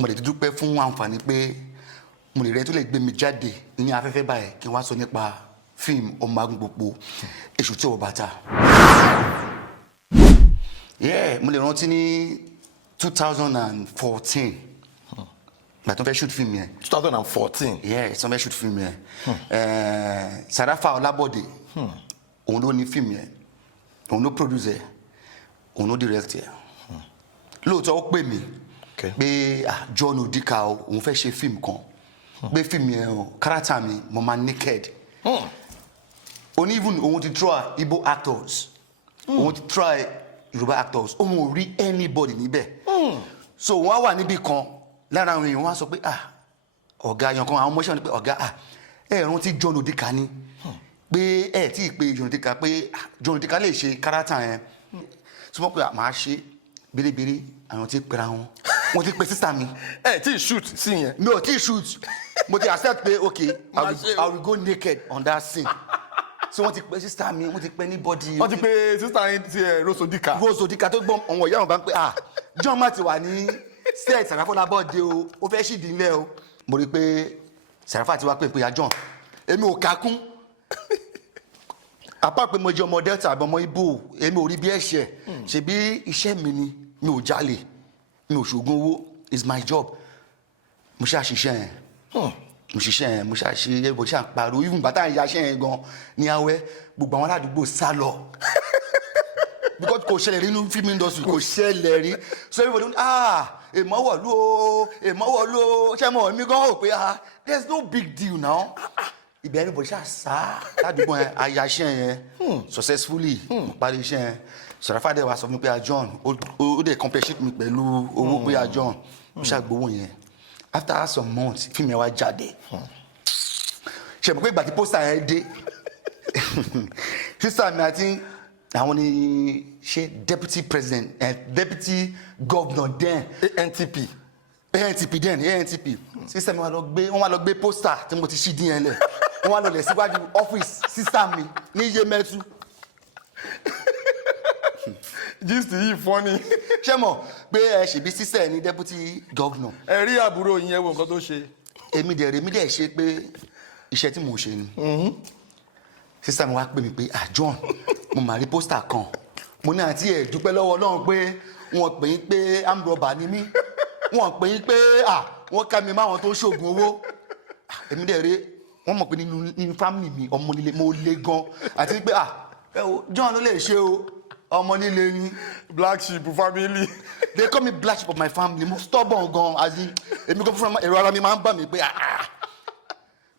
mo lè dúpẹ́ fún àǹfààní pé mo lè rẹ tó lè gbé mi jáde ní afẹ́fẹ́ báyìí kí n wá sọ nípa fíìmù Ọmọ Agunpopo Èṣù tí ò wọ bàtà. Mo lè rántí ní 2014 gbà tó fẹ́ shoot fíìmù yẹn. 2014. Tó fẹ́ shoot fíìmù yẹn. Sàráfà Ọlábọ̀dé òun ló ní fíìmù yẹn, òun ló produce ẹ̀, òun ló direct ẹ̀. Lóòótọ́ ó pè mí pé John Odika òun fẹ́ ṣe fíìmù kan pé fíìmù yẹn o character mi mo máa naked. Òun even òun ti try Igbo actors, òun ti try Yorùbá actors, òun ò rí anybody níbẹ̀. So wọ́n wà níbì kan lára àwọn èèyàn wọ́n á sọ pé ọ̀gá yan kan àwọn ọmọ iṣẹ́ wọn ni pé ọ̀gá ẹ rántí John Odika ni pé ẹ tí ì pé John Odika pé John Odika lè ṣe character yẹn. So wọ́n pé màá ṣe bèrèbèrè àwọn tí pera wọn wọ́n ti pe sister mi. Ẹ tí shoot sí yẹn. Mi ò tí shoot. Mo ti accept pé okay I will go naked on that scene. So wọ́n ti pe sister mi, wọ́n ti pe anybody. Wọ́n ti pe sister yẹn ti Rose Odika. Rose Odika tó gbọ́n ọ̀wọ̀n ìyá wọn bá ń pè John má ti wà ní set Sàráfà Ọlábọ̀dé o, ó fẹ́ ṣìdí ńlẹ̀ o. Mo rí pé Sàráfà ti wá pé ya John èmi ò kakún. Apá pé mo jẹ́ ọmọ Delta àbí ọmọ Igbo èmi ò rí bí ẹ̀ṣẹ̀ ṣebí iṣẹ́ mi ni, mi ò jalè, mi ò ṣògùn owó, is my job. Mo ṣe àṣìṣe yẹn. Mo ṣiṣẹ́ yẹn, mo ṣàṣe ẹbọ ṣe àpàrọ̀ even bàtà ìyáṣẹ́ yẹn gan ní Awẹ́ gbogbo àwọn aládùúgbò sá lọ. Because kò ṣẹlẹ̀ rí nínú film industry, kò ṣẹlẹ̀ rí. So everybody èmọ́wọ̀lú o, èmọ́wọ̀lú o, ṣé mo mi gan rò pé there's no big deal now. Ibẹ̀ everybody ṣá sá ládùúgbò yẹn àyáṣẹ́ yẹn successfully mo parí iṣẹ́ yẹn. Sàráfà dẹ̀ wá sọ fún mi pé John ó dẹ̀ compensate mi pẹ̀lú owó pé John mo ṣàgbówó yẹn. After some months fíìmù yẹn wá jáde. Ṣé mo pé ìgbà tí pósítà yẹn dé sísá mi àti àwọn ni ṣe deputy president deputy governor then ANTP ANTP sísá mi wọ́n wá lọ gbé pósítà tí mo ti ṣí dín yẹn lẹ̀ wọ́n wá lọ lẹ̀ síwájú ọ́fíìsì sísá mi ní Yemẹtu. Gist yìí funny. Ṣé mọ̀ pé ṣèbí sísẹ̀ ní deputy governor. Ẹ rí àbúrò yín wo nǹkan tó ṣe. Èmi dẹ̀ ṣe pé iṣẹ́ tí mò ń ṣe ni. Sísá mi wá pè mí pé John mo máa rí pósítà kan mo ní àti ẹ̀ dúpẹ́ lọ́wọ́ Ọlọ́run pé wọ́n pè yín pé amrọ̀bà ni mí wọ́n pè yín pé wọ́n ká mi máwọn tó ń ṣoògùn owó. Èmi dẹ̀ rí wọ́n mọ̀ pé nínú family mi ọmọ nílé mo le gan àti pé John ló lè ṣe o ọmọ nílé ni. Black sheep family. They call me black sheep of my family. Mo stubborn gan as in èmi kò fún ẹ̀rọ ara mi máa ń bà mí pé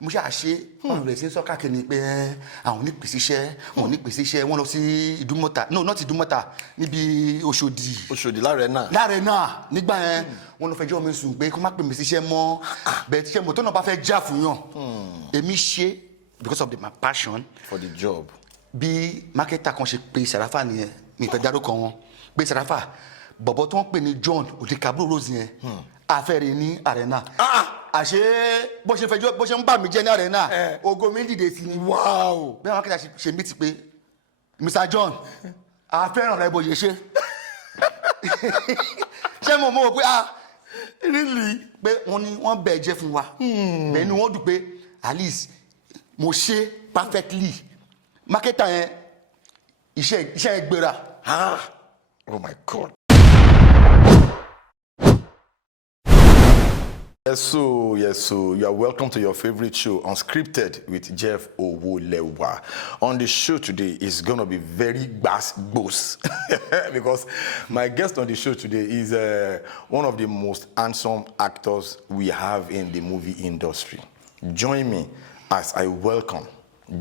mo ṣe àṣe ọ̀rọ̀ rẹ̀ sí sọ́kà kìíní pé àwọn onípèsè iṣẹ́ wọn onípèsè iṣẹ́ wọn lọ sí Ìdúmọ̀tà no not Ìdúmọ̀tà níbi Òṣòdì Lárẹ̀nà nígbà yẹn wọn lọ fẹjọ́ mi sùn pé kó má pè mí síṣẹ́ mọ́ bẹ́ẹ̀ tíṣẹ́ mọ́tò náà bá fẹ́ já fún yàn èmi ṣe because of my passion for the job. Bí mákẹ́tà kan ṣe pe Sàráfà nìyẹn ní ìfẹ́ dárúkọ wọn pé Sàráfà bọ̀bọ̀ tó ń pè ní John Odika Rose yẹn afẹ́rẹ́ ní Arena. Àṣé bó ṣe ń bà mí jẹ́ ní Arena ògo mi dìde sí ni. Wow. Bí àwọn akẹ́kọ̀ọ́ ṣe mí ti pé Mr. John afẹ́ràn rẹ̀ bó ṣe ṣe. Ṣé mo mọ̀ pé really pé wọ́n bẹ̀ jẹ́ fún wa bẹ́ẹ̀ ni wọ́n dùn pé at least mo ṣe perfectly. Marketer yẹn iṣẹ́ gbéra. Oh my God. Yes, so you are welcome to your favorite show, Unscripted, with Jeff Owolewa. On the show today is gonna be very bass because my guest on the show today is one of the most handsome actors we have in the movie industry. Join me as I welcome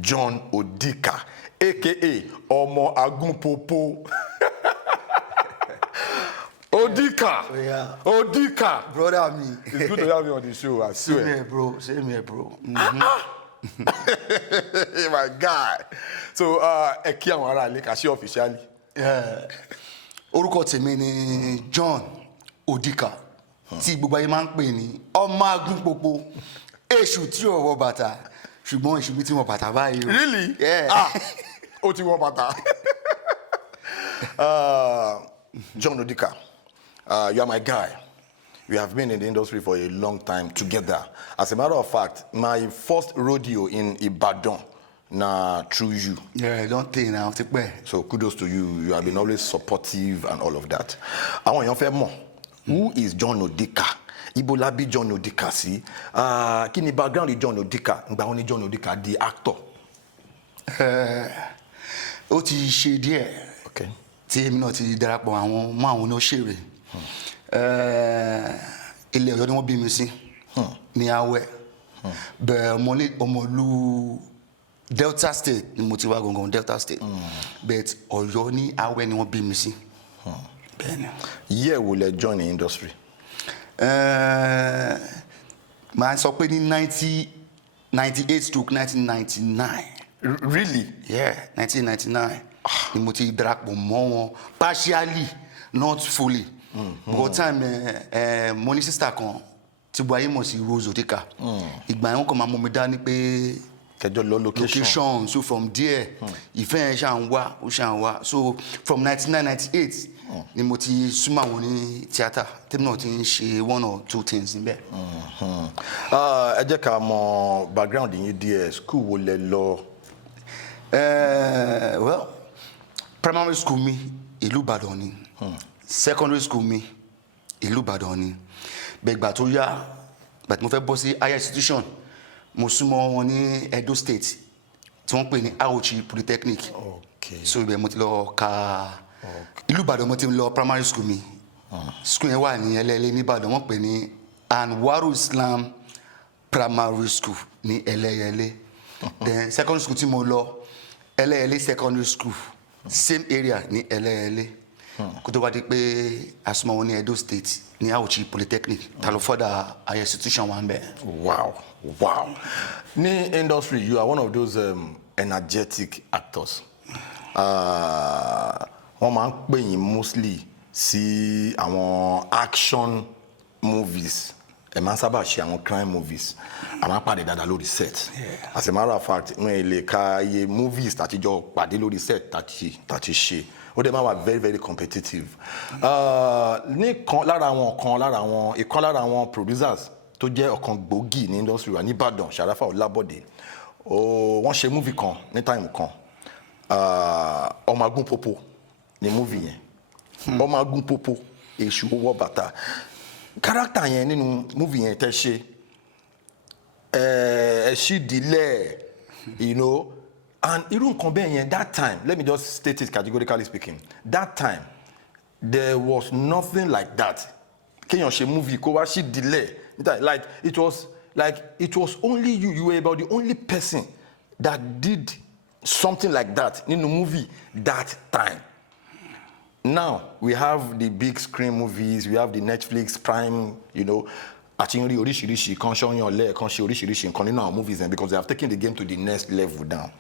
John Odika, aka Omo Agunpopo. Odika. Yeah. Odika. Brother me. It's good to have you on the show, I swear. Same here, bro. My guy. So, Eki Amara Lekashi officially. Orúkọ tèmi ni John Odika. Tí gbogbo ayé máa ń pè ní Ọmọ Agunpopo. Èṣù tí ò wọ bàtà. Ṣùgbọ́n èṣù mi tí wọ bàtà báyìí. Really? Yeah. Ó ti wọ bàtà. John Odika. You are my guy. We have been in the industry for a long time together. As a matter of fact, my first rodeo in Ibadan, through you. Yeah, don't think now. So kudos to you. You have been always supportive and all of that. I want you to more. Who is John Odika? Ibolabi John Odika si. Kini background is John Odika? Ngba oni John Odika, the actor. Ó ti ṣe díẹ̀. Okay. Tí èmi náà ti darapọ̀ àwọn mọ́ àwọn oníṣèré. Ilé Ọ̀yọ́ ni wọ́n bí mi sí. Ní Awẹ́. Bẹ́ẹ̀ ọmọlú Delta State ni mo ti wá gangan, Delta State. But Ọ̀yọ́ ní Awẹ́ ni wọ́n bí mi sí. Bẹ́ẹ̀ni. Year wo lẹ join the industry? Màá sọ pé ní 1998-1999. Really? Yeah, 1999. Ni mo ti darapọ̀ mọ́ wọn partially, not fully. Because time mo ní sister kan tí gbogbo ayé mọ̀ sí Rose Odika. Ìgbà yẹn wọ́n kàn máa mú mi dání pé Kẹjọ lọ location. So from there, ìfẹ́ yẹn ṣàn wá. So from 1998 ni mo ti súnmọ́ àwọn ní theatre. Tèmi náà ti ń ṣe 1 or 2 things níbẹ̀. Ẹ jẹ́ ká mọ̀ background yín díẹ̀. School wo lẹ lọ? Well, primary school mi ìlú Ìbàdàn ni. Secondary school mi ìlú Ìbàdàn ni. Bẹ̀gbà tó yá, gbà tí mo fẹ́ bọ́ sí higher institution, mo súnmọ́ wọn ní Edo State tí wọ́n pè ní Auchi Polytechnic. Okay. So ibẹ̀ mo ti lọ ka ìlú Ìbàdàn, mo ti lọ primary school mi. School yẹn wà ní Ẹlẹ́yẹlé ní Ìbàdàn, wọ́n pè ní Anwaru Islam Primary School ní Ẹlẹ́yẹlé. Then secondary school tí mo lọ, Ẹlẹ́yẹlé Secondary School, same area ní Ẹlẹ́yẹlé. Kó tó wá di pé asúnmọ́ wọn ní Edo State ní Auchi Polytechnic, ta ló further higher institution wà ń bẹ̀. Wow. Ní industry, you are one of those energetic actors. Wọ́n máa ń pè yín mostly sí àwọn action movies. Ẹ máa ń sábà ṣe àwọn crime movies. A máa ń pàdé dáadáa lórí set. As a matter of fact, wọ́n lè ka iye movies tàtijọ́ pàdé lórí set tàti ṣe. Ó dẹ̀ máa wà very very competitive. Ìkan lára àwọn producers tó jẹ́ ọ̀kan gbòógì ní industry wa ní Ìbàdàn, Sharafa Olabode. Wọ́n ṣe movie kan ní time kan. Omo Agunpopo'S ni movie yẹn. Omo Agunpopo'S, èṣù owó bàtà. Character yẹn nínú movie yẹn tẹ́ ṣe ẹ̀ṣídìílẹ̀, you know. And irú nǹkan bẹ́ẹ̀ yẹn, that time, let me just state it categorically speaking, that time there was nothing like that. Kéèyàn ṣe movie kó wá ṣídìílẹ̀. Like it was only you were about the only person that did something like that in the movie that time. Now we have the big screen movies, we have the Netflix Prime, you know, àti oríṣiríṣi kan ṣọ́yàn lẹ́ẹ̀kan ṣe oríṣiríṣi nǹkan nínú àwọn movies because they have taken the game to the next level down.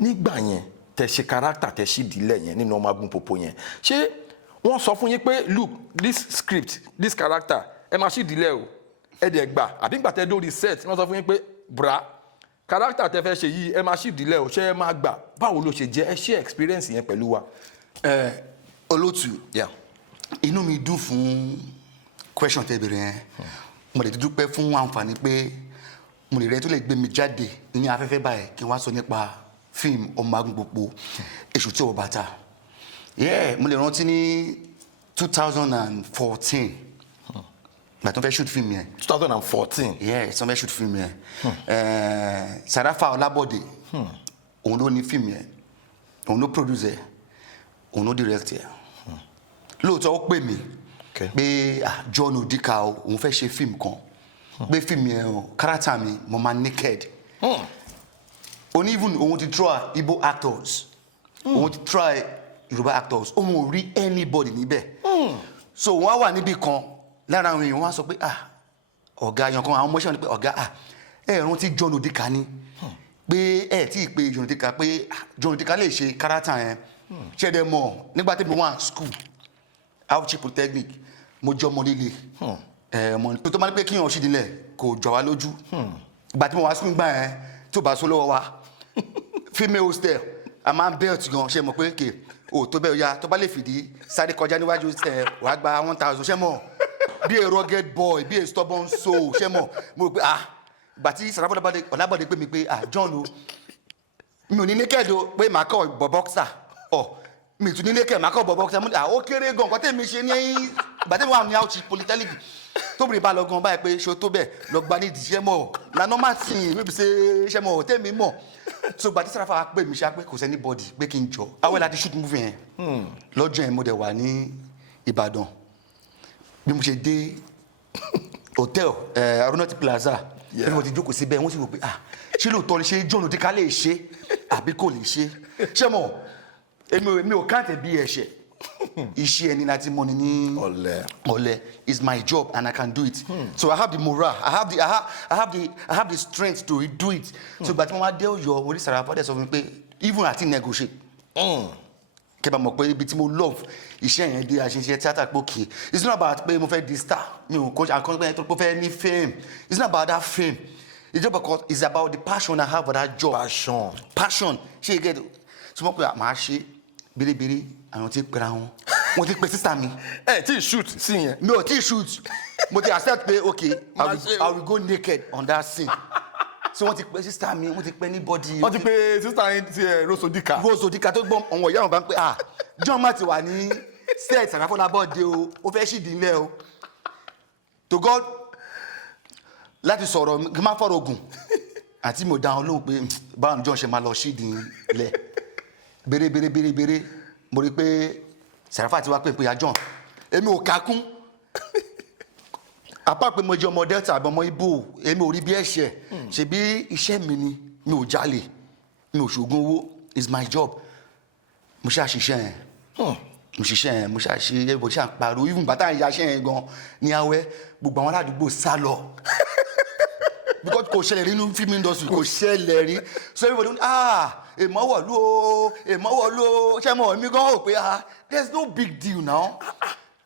Nígbà yẹn tẹ́ ṣe character tẹ́ ṣì dílẹ̀ yẹn nínú Omo Agunpopo'S yẹn, ṣé wọ́n sọ fún yín pé look, this script, this character ẹ máa ṣì dílẹ̀ o, ẹ dẹ̀ gbà, àbí gbà tẹ́ dórí set wọ́n sọ fún yín pé bra character tẹ́ fẹ́ ṣe yìí ẹ máa ṣì dílẹ̀ o, ṣé ẹ máa gbà? Báwo ló ṣe jẹ́? Ẹ ṣe experience yẹn pẹ̀lú wa. Olótù, inú mi dùn fún question tẹ́ bèrè yẹn. Mo lè dúpẹ́ fún àǹfààní pé mo lè rẹ tó lè gbé mi jáde ní afẹ́fẹ́ báyìí kí n wá sọ nípa fíìmù Omo Agunpopo'S, èṣù tí ò bàtà. Mo lè rántí ní 2014 ìgbà tó fẹ́ shoot fíìmù yẹn. 2014? Tó fẹ́ shoot fíìmù yẹn. Sharafa Olabode òun ló ní fíìmù yẹn, òun ló produce ẹ̀, òun ló direct ẹ̀. Lóòótọ́ ó pè mí pé John Odika òun fẹ́ ṣe fíìmù kan, pé fíìmù yẹn character mi mo máa naked. Even òun ti try Igbo actors, òun ti try Yoruba actors, òun ò rí anybody níbẹ̀. So wọ́n wà níbì kan lára àwọn èèyàn wọ́n á sọ pé ọ̀gá yan kan àwọn ọmọ iṣẹ́ wọn ni pé ọ̀gá ẹ̀rùn tí John Odika ní pé tí ì pé John Odika pé John Odika lè ṣe character yẹn. Ṣẹ́dẹ̀ mọ̀ nígbà tí mo wà school Auchi Polytechnic, mo jọ ọmọ líle tó máa ń pé kí yàn ṣídìílẹ̀ kò jọ wá lójú. Ìgbà tí mo wá school gbà yẹn tó bá sọ lọ́wọ́ wa female hostel a máa ń belt gan, ṣe mọ̀ pé kè tó bẹ́ẹ̀ ya tó bá lè fìdí sáré kọjá níwájú wàá gba 1000, ṣe mọ̀ be a rugged boy, be a stubborn soul. Ṣé mọ̀, mo pé but tí Sarafa Ọlábọ̀dé pè mí pé John o, mi ò ní naked o, pé màá kọ́ bọ̀ boxer. Mi tún ní naked màá kọ́ bọ̀ boxer. Mo ní ó kéré gan, nǹkan tèmi ṣe ní ìgbà tèmi wà ní Auchi Polytechnic. Tóbìnrin bá lọ gan báyìí pé ṣo tó bẹ́ẹ̀ lọ gba nídìí ṣẹ́ mọ̀. Na normal thing, maybe say ṣẹ́ mọ̀ tèmi mọ̀. So ìgbà tí Sarafa pè mí ṣá pé kò sẹ́ni body pé kí n jọ. Awẹ́ láti shoot movie yẹn. Lọ́jọ́ yẹn mo dẹ̀ wà ní Ìbàdàn. Bí mo ṣe dé hotel Aronati Plaza. Bí mo ti jókòó síbẹ̀ wọ́n sì rò pé ṣé lóòótọ́ ni ṣé John Odika lè ṣe àbí kò lè ṣe. Ṣé mọ̀ èmi ò káàtẹ̀ bí ẹ̀ṣẹ̀. Iṣẹ́ ẹni láti mọ̀ ní ọ̀lẹ is my job and I can do it. So I have the morale, I have the strength to do it. So ìgbà tí mo máa dé Ọ̀yọ́ orí Sarafa dẹ̀ sọ fún mi pé even àti negotiate. Kẹ́bà mọ̀ pé ibi tí mo love iṣẹ́ yẹn dé àṣìṣe theatre pé okay, it's not about pé mo fẹ́ di star, mi ò kọ́ àkọ́ńtà tó pé fẹ́ ní fame. It's not about that fame. It's just because it's about the passion I have for that job. Passion. Ṣé you get it? So mo pe màá ṣe bèrèbèrè àwọn tí pera wọn. Mo ti pe sister mi. Tí shoot sí yẹn. Mi ò tí shoot. Mo ti accept pé okay, I will go naked on that scene. So wọ́n ti pe sister mi, wọ́n ti pe anybody. Wọ́n ti pe sister yín ti Rose Odika. Rose Odika tó gbọ́n ọ̀wọ̀ ìyá wọn bá ń pè John má ti wà ní set Sarafa Ọlábọ̀dé o, ó fẹ́ ṣì dín lẹ́ o. To God láti sọ̀rọ̀ kí n má fọ̀rọ̀ ogun àti mo dáhùn lóhùn pé báwọn John ṣe máa lọ ṣì dín lẹ̀. Bèrè mo rí pé Sarafa ti wá pé ya John èmi ò kakún. Apá pé mo jẹ́ ọmọ Delta àbí ọmọ Igbo, èmi ò rí bí ẹ̀ṣẹ̀. Ṣebí iṣẹ́ mi ni, mi ò jalè, mi ò ṣògùn owó, is my job. Mo ṣe àṣìṣe yẹn. Mo ṣiṣẹ́ yẹn, mo ṣe àṣìṣe yẹn, bó ṣe à ń pariwo, even bàtà ìyá iṣẹ́ yẹn gan ní Awẹ́, gbogbo àwọn aládùúgbò sá lọ. Because kò ṣẹlẹ̀ rí nínú film industry, kò ṣẹlẹ̀ rí. So everybody èmọ́wọ̀lú o, ṣé mo èmi gan rò pé there's no big deal now.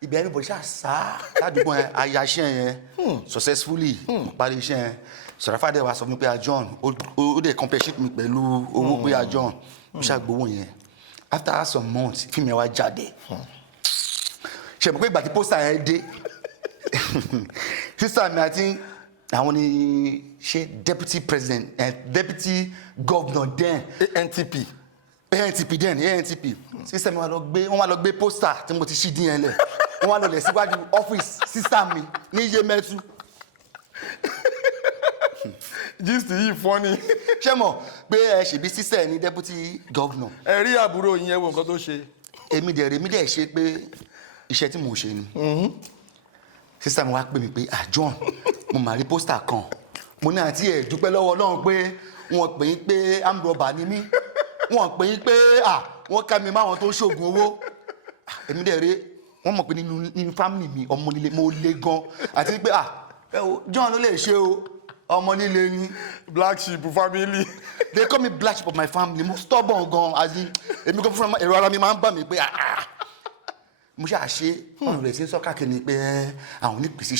Ibẹ̀ everybody ṣá sá ládùúgbò yẹn, àyà iṣẹ́ yẹn successfully, mo parí iṣẹ́ yẹn. Sarafa dẹ̀ wá sọ fún mi pé John, ó dẹ̀ compensate mi pẹ̀lú owó pé John, mo ṣá gbowó yẹn. After some months, fíìmù yẹn wá jáde. Ṣé mo pé ìgbà tí pósítà yẹn dé, sísá mi àti àwọn ni ṣe deputy president deputy governor then ANTP then sísá mi wọ́n wá lọ gbé pósítà tí mo ti ṣí dín yẹn lẹ̀ wọ́n wá lọ lẹ̀ síwájú ọ́fíìsì sísá mi ní Yemẹtu. Gist yìí funny. Ṣé mọ̀ pé ṣèbí sísá ẹ̀ ní deputy governor. Ẹ rí àbúrò yín wo nǹkan tó ṣe. Èmi dẹ̀ ṣe pé iṣẹ́ tí mò ń ṣe ni. Sísá mi wá pè mí pé John, mo máa rí pósítà kan. Mo ní àti ẹ̀ dúpẹ́ lọ́wọ́ Ọlọ́run pé wọ́n pè é pé amrọ̀bà ni mí. Wọ́n pè é pé wọ́n ká mi máwọn tó ń ṣoògùn owó. Èmi dẹ̀ rí wọ́n mọ̀ pé nínú family mi ọmọ nílé mo le gan. Àti pé John ló lè ṣe o. Ọmọ nílé ni black sheep family. They call me black sheep of my family. Mo stubborn gan as in èmi kan fún ẹ̀rọ ara mi máa ń bà mí pé mo ṣe àṣe ọ̀rọ̀ rẹ̀ sí sọ́kà kìíní pé àwọn onípèsè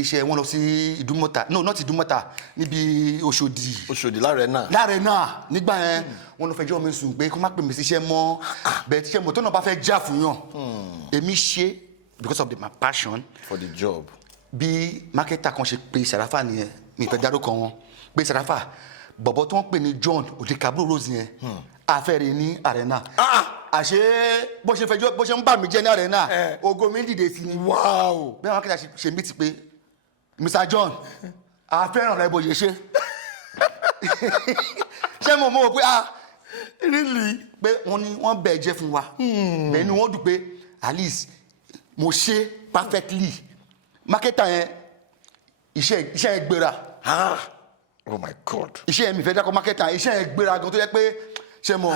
iṣẹ́ wọ́n lọ sí Ìdúmọ̀tà no not Ìdúmọ̀tà níbi Òṣòdì Lárẹ̀nà nígbà yẹn wọ́n lọ fẹjọ́ mi sùn pé kó má pè mí síṣẹ́ mọ́ bẹ́ẹ̀ tíṣẹ́ mọ́tò náà bá fẹ́ já fún yàn èmi ṣe because of my passion for the job. Bí mákẹ́tà kan ṣe pe Sarafa nìyẹn mi ìfẹ́ dárúkọ wọn pé Sarafa bọ̀bọ̀ tó ń pè ní John Odika Rose yẹn afẹ́rẹ́ ní Arena. Àṣé bó ṣe ń bà mí jẹ́ ní Arena ògo mi dìde sí ni. Wow. Bí àwọn akẹ́kọ̀ọ́ ṣe mí ti pé Mr. John afẹ́ràn rẹ̀ bóyá ṣe. Ṣé mo mọ̀ pé really pé wọ́n bẹ̀ jẹ́ fún wa. Bẹ́ẹ̀ ni wọ́n dùn pé at least mo ṣe perfectly. Marketer yẹn iṣẹ́ gbéra. Oh my God. Iṣẹ́ mi fẹ́ dákọ̀ marketer iṣẹ́ gbéra gan tó yẹ pé ṣe mọ̀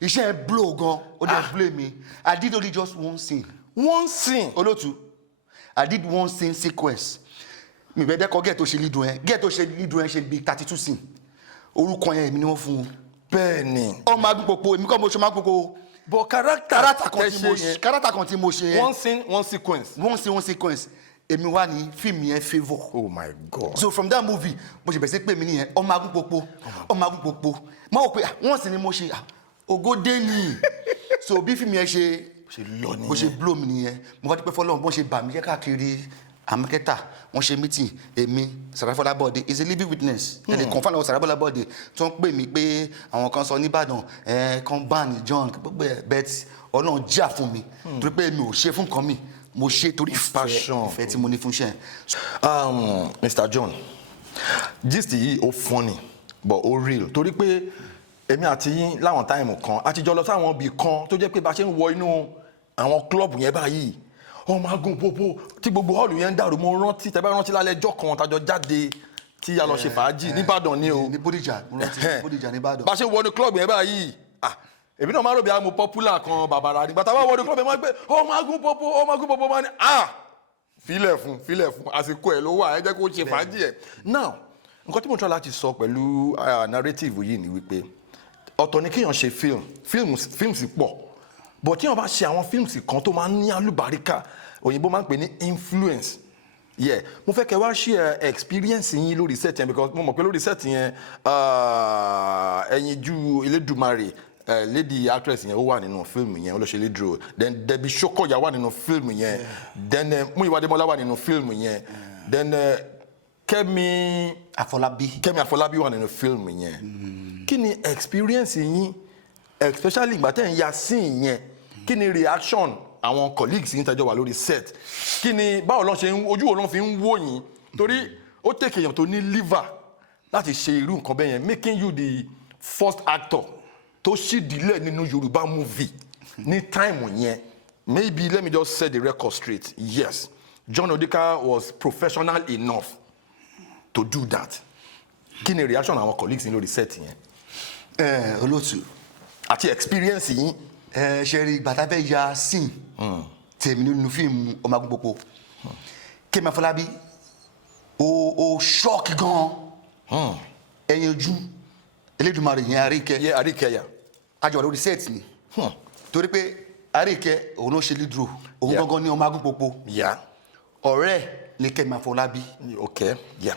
iṣẹ́ blow gan ó dẹ̀ play me. I did only just one scene. Olótú I did one scene sequence. Mi fẹ́ dákọ̀ get tó ṣe lead wọn ṣe bí 32 scene. Orúkọ yẹn èmi ni wọ́n fún un. Bẹ́ẹ̀ni. Ọmọ Agunpopo èmi kọ́ mo ṣe máa gbogbo. But character kan tí mo ṣe. One scene, one sequence. Èmi wá ní fíìmù yẹn favour. Oh my God. So from that movie mo ṣe bẹ̀rẹ̀ sí pé mi nìyẹn ọmọ Agunpopo mo wò pé wọ́n sì ni mo ṣe ògòdè ni so bí fíìmù yẹn bó ṣe blow mi nìyẹn mo kọ́ dípẹ́ fọlọ́run bó ṣe bà mí jẹ́ káàkiri amẹ́kẹ́ta wọ́n ṣe meeting èmi Sarafola Bode is a living witness ẹni confam àwọn Sarafola Bode tó ń pè mí pé àwọn kan sọ nìbàdàn kan ban John gbogbo ẹ̀ bet Ọlọ́run jà fún mi torí pé mi ò ṣe fún nǹkan mi mo ṣe torí ìfẹ́ tí mo ní fún iṣẹ́. Mr. John gist yìí ó funny but ó real torí pé èmi àti yín láwọn táìmù kan àtijọ́ lọ sáwọn ibì kan tó jẹ́ pé bá ṣe ń wọ inú àwọn club yẹn báyìí Ọmọ Agunpopo tí gbogbo hall yẹn ń dàrú mo rántí tẹ́ bá rántí lálẹ́ ọjọ́ kan tájọ jáde tí a lọ ṣe fàájì nìbàdàn ni o ní Bódìjà mo rántí Bódìjà nìbàdàn. bá ṣe wọ inú club yẹn báyìí èmi náà máa rò bí i popular kan bàbàrà nígbà táwọn wọ inú club yẹn máa ń pè Ọmọ Agunpopo máa ní filẹ̀ fún àsìkò ẹ̀ ló wà ẹ jẹ́ kó ṣe fàájì ẹ̀. Now nǹkan tí mo tọ́ láti sọ pẹ̀lú narrative yìí ni wípé ọ̀tọ̀ ni kéèyàn ṣe films pọ̀ but tí wọ́n bá ṣe àwọn films kan tó máa ń ní alúbáríkà òyìnbó máa ń pè ní influence mo fẹ́ kẹ́ wá share experience yín lórí set yẹn because mo mọ̀ pé lórí set yẹn Ẹyinjú Elédùmarè lady actress yẹn ó wà nínú fíìmù yẹn olóṣèlú dúró then Debbie Shokoya wà nínú fíìmù yẹn then Múyìwá Adémọ́lá wà nínú fíìmù yẹn then Kemi Afolabi wà nínú fíìmù yẹn kí ni experience yín especially ìgbà tẹ́ ń ya scene yẹn kí ni reaction àwọn colleagues yín tẹ́jọ́ wà lórí set kí ni báwo lọ́n ṣe ojú wo lọ́n fi ń wò yín torí ó take èèyàn tó ní liver láti ṣe irú nǹkan bẹ́ẹ̀ yẹn making you the first actor tó ṣìdílẹ̀ nínú Yorùbá movie ní time yẹn maybe let me just set the record straight yes John Odika was professional enough to do that kí ni reaction àwọn colleagues yín lórí set yẹn. Olóòtú àti experience yín. ṣe rí ìgbà tá a fẹ́ ya scene tèmi nínú fíìmù Ọmọ Agunpopo Kemi Afolabi ó ṣọ́ọ̀kì gan-an Ẹyinjú Elédùmarè yẹn Àríkẹ́ àjọ lórí set ni torí pé Àríkẹ́ òun ló ṣe lead role òun gangan ní Ọmọ Agunpopo ọ̀rẹ́ ni Kemi Afolabi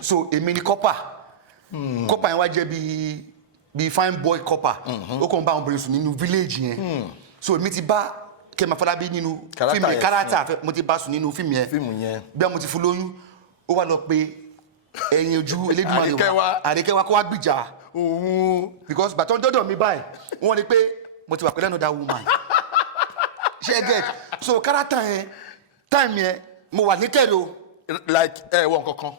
so èmi ni kọ́pà yẹn wá jẹ́ bíi fine boy kọ́pà ó kàn bá àwọn obìnrin sùn nínú village yẹn so èmi ti bá Kemi Afolabi nínú fíìmù yẹn kárátà mo ti bá sùn nínú fíìmù yẹn bí a mo ti fún lóyún ó wá lọ pé Ẹyinjú Elédùmarè Àríkẹ́ wa kó wá gbìjà òun because bàtọ́ dọ́dọ̀ mi báyìí wọ́n ní pé mo ti wà pẹ̀lú another woman ṣe get so kárátà yẹn time yẹn mo wà ní kẹ́lò like wọ́n kankan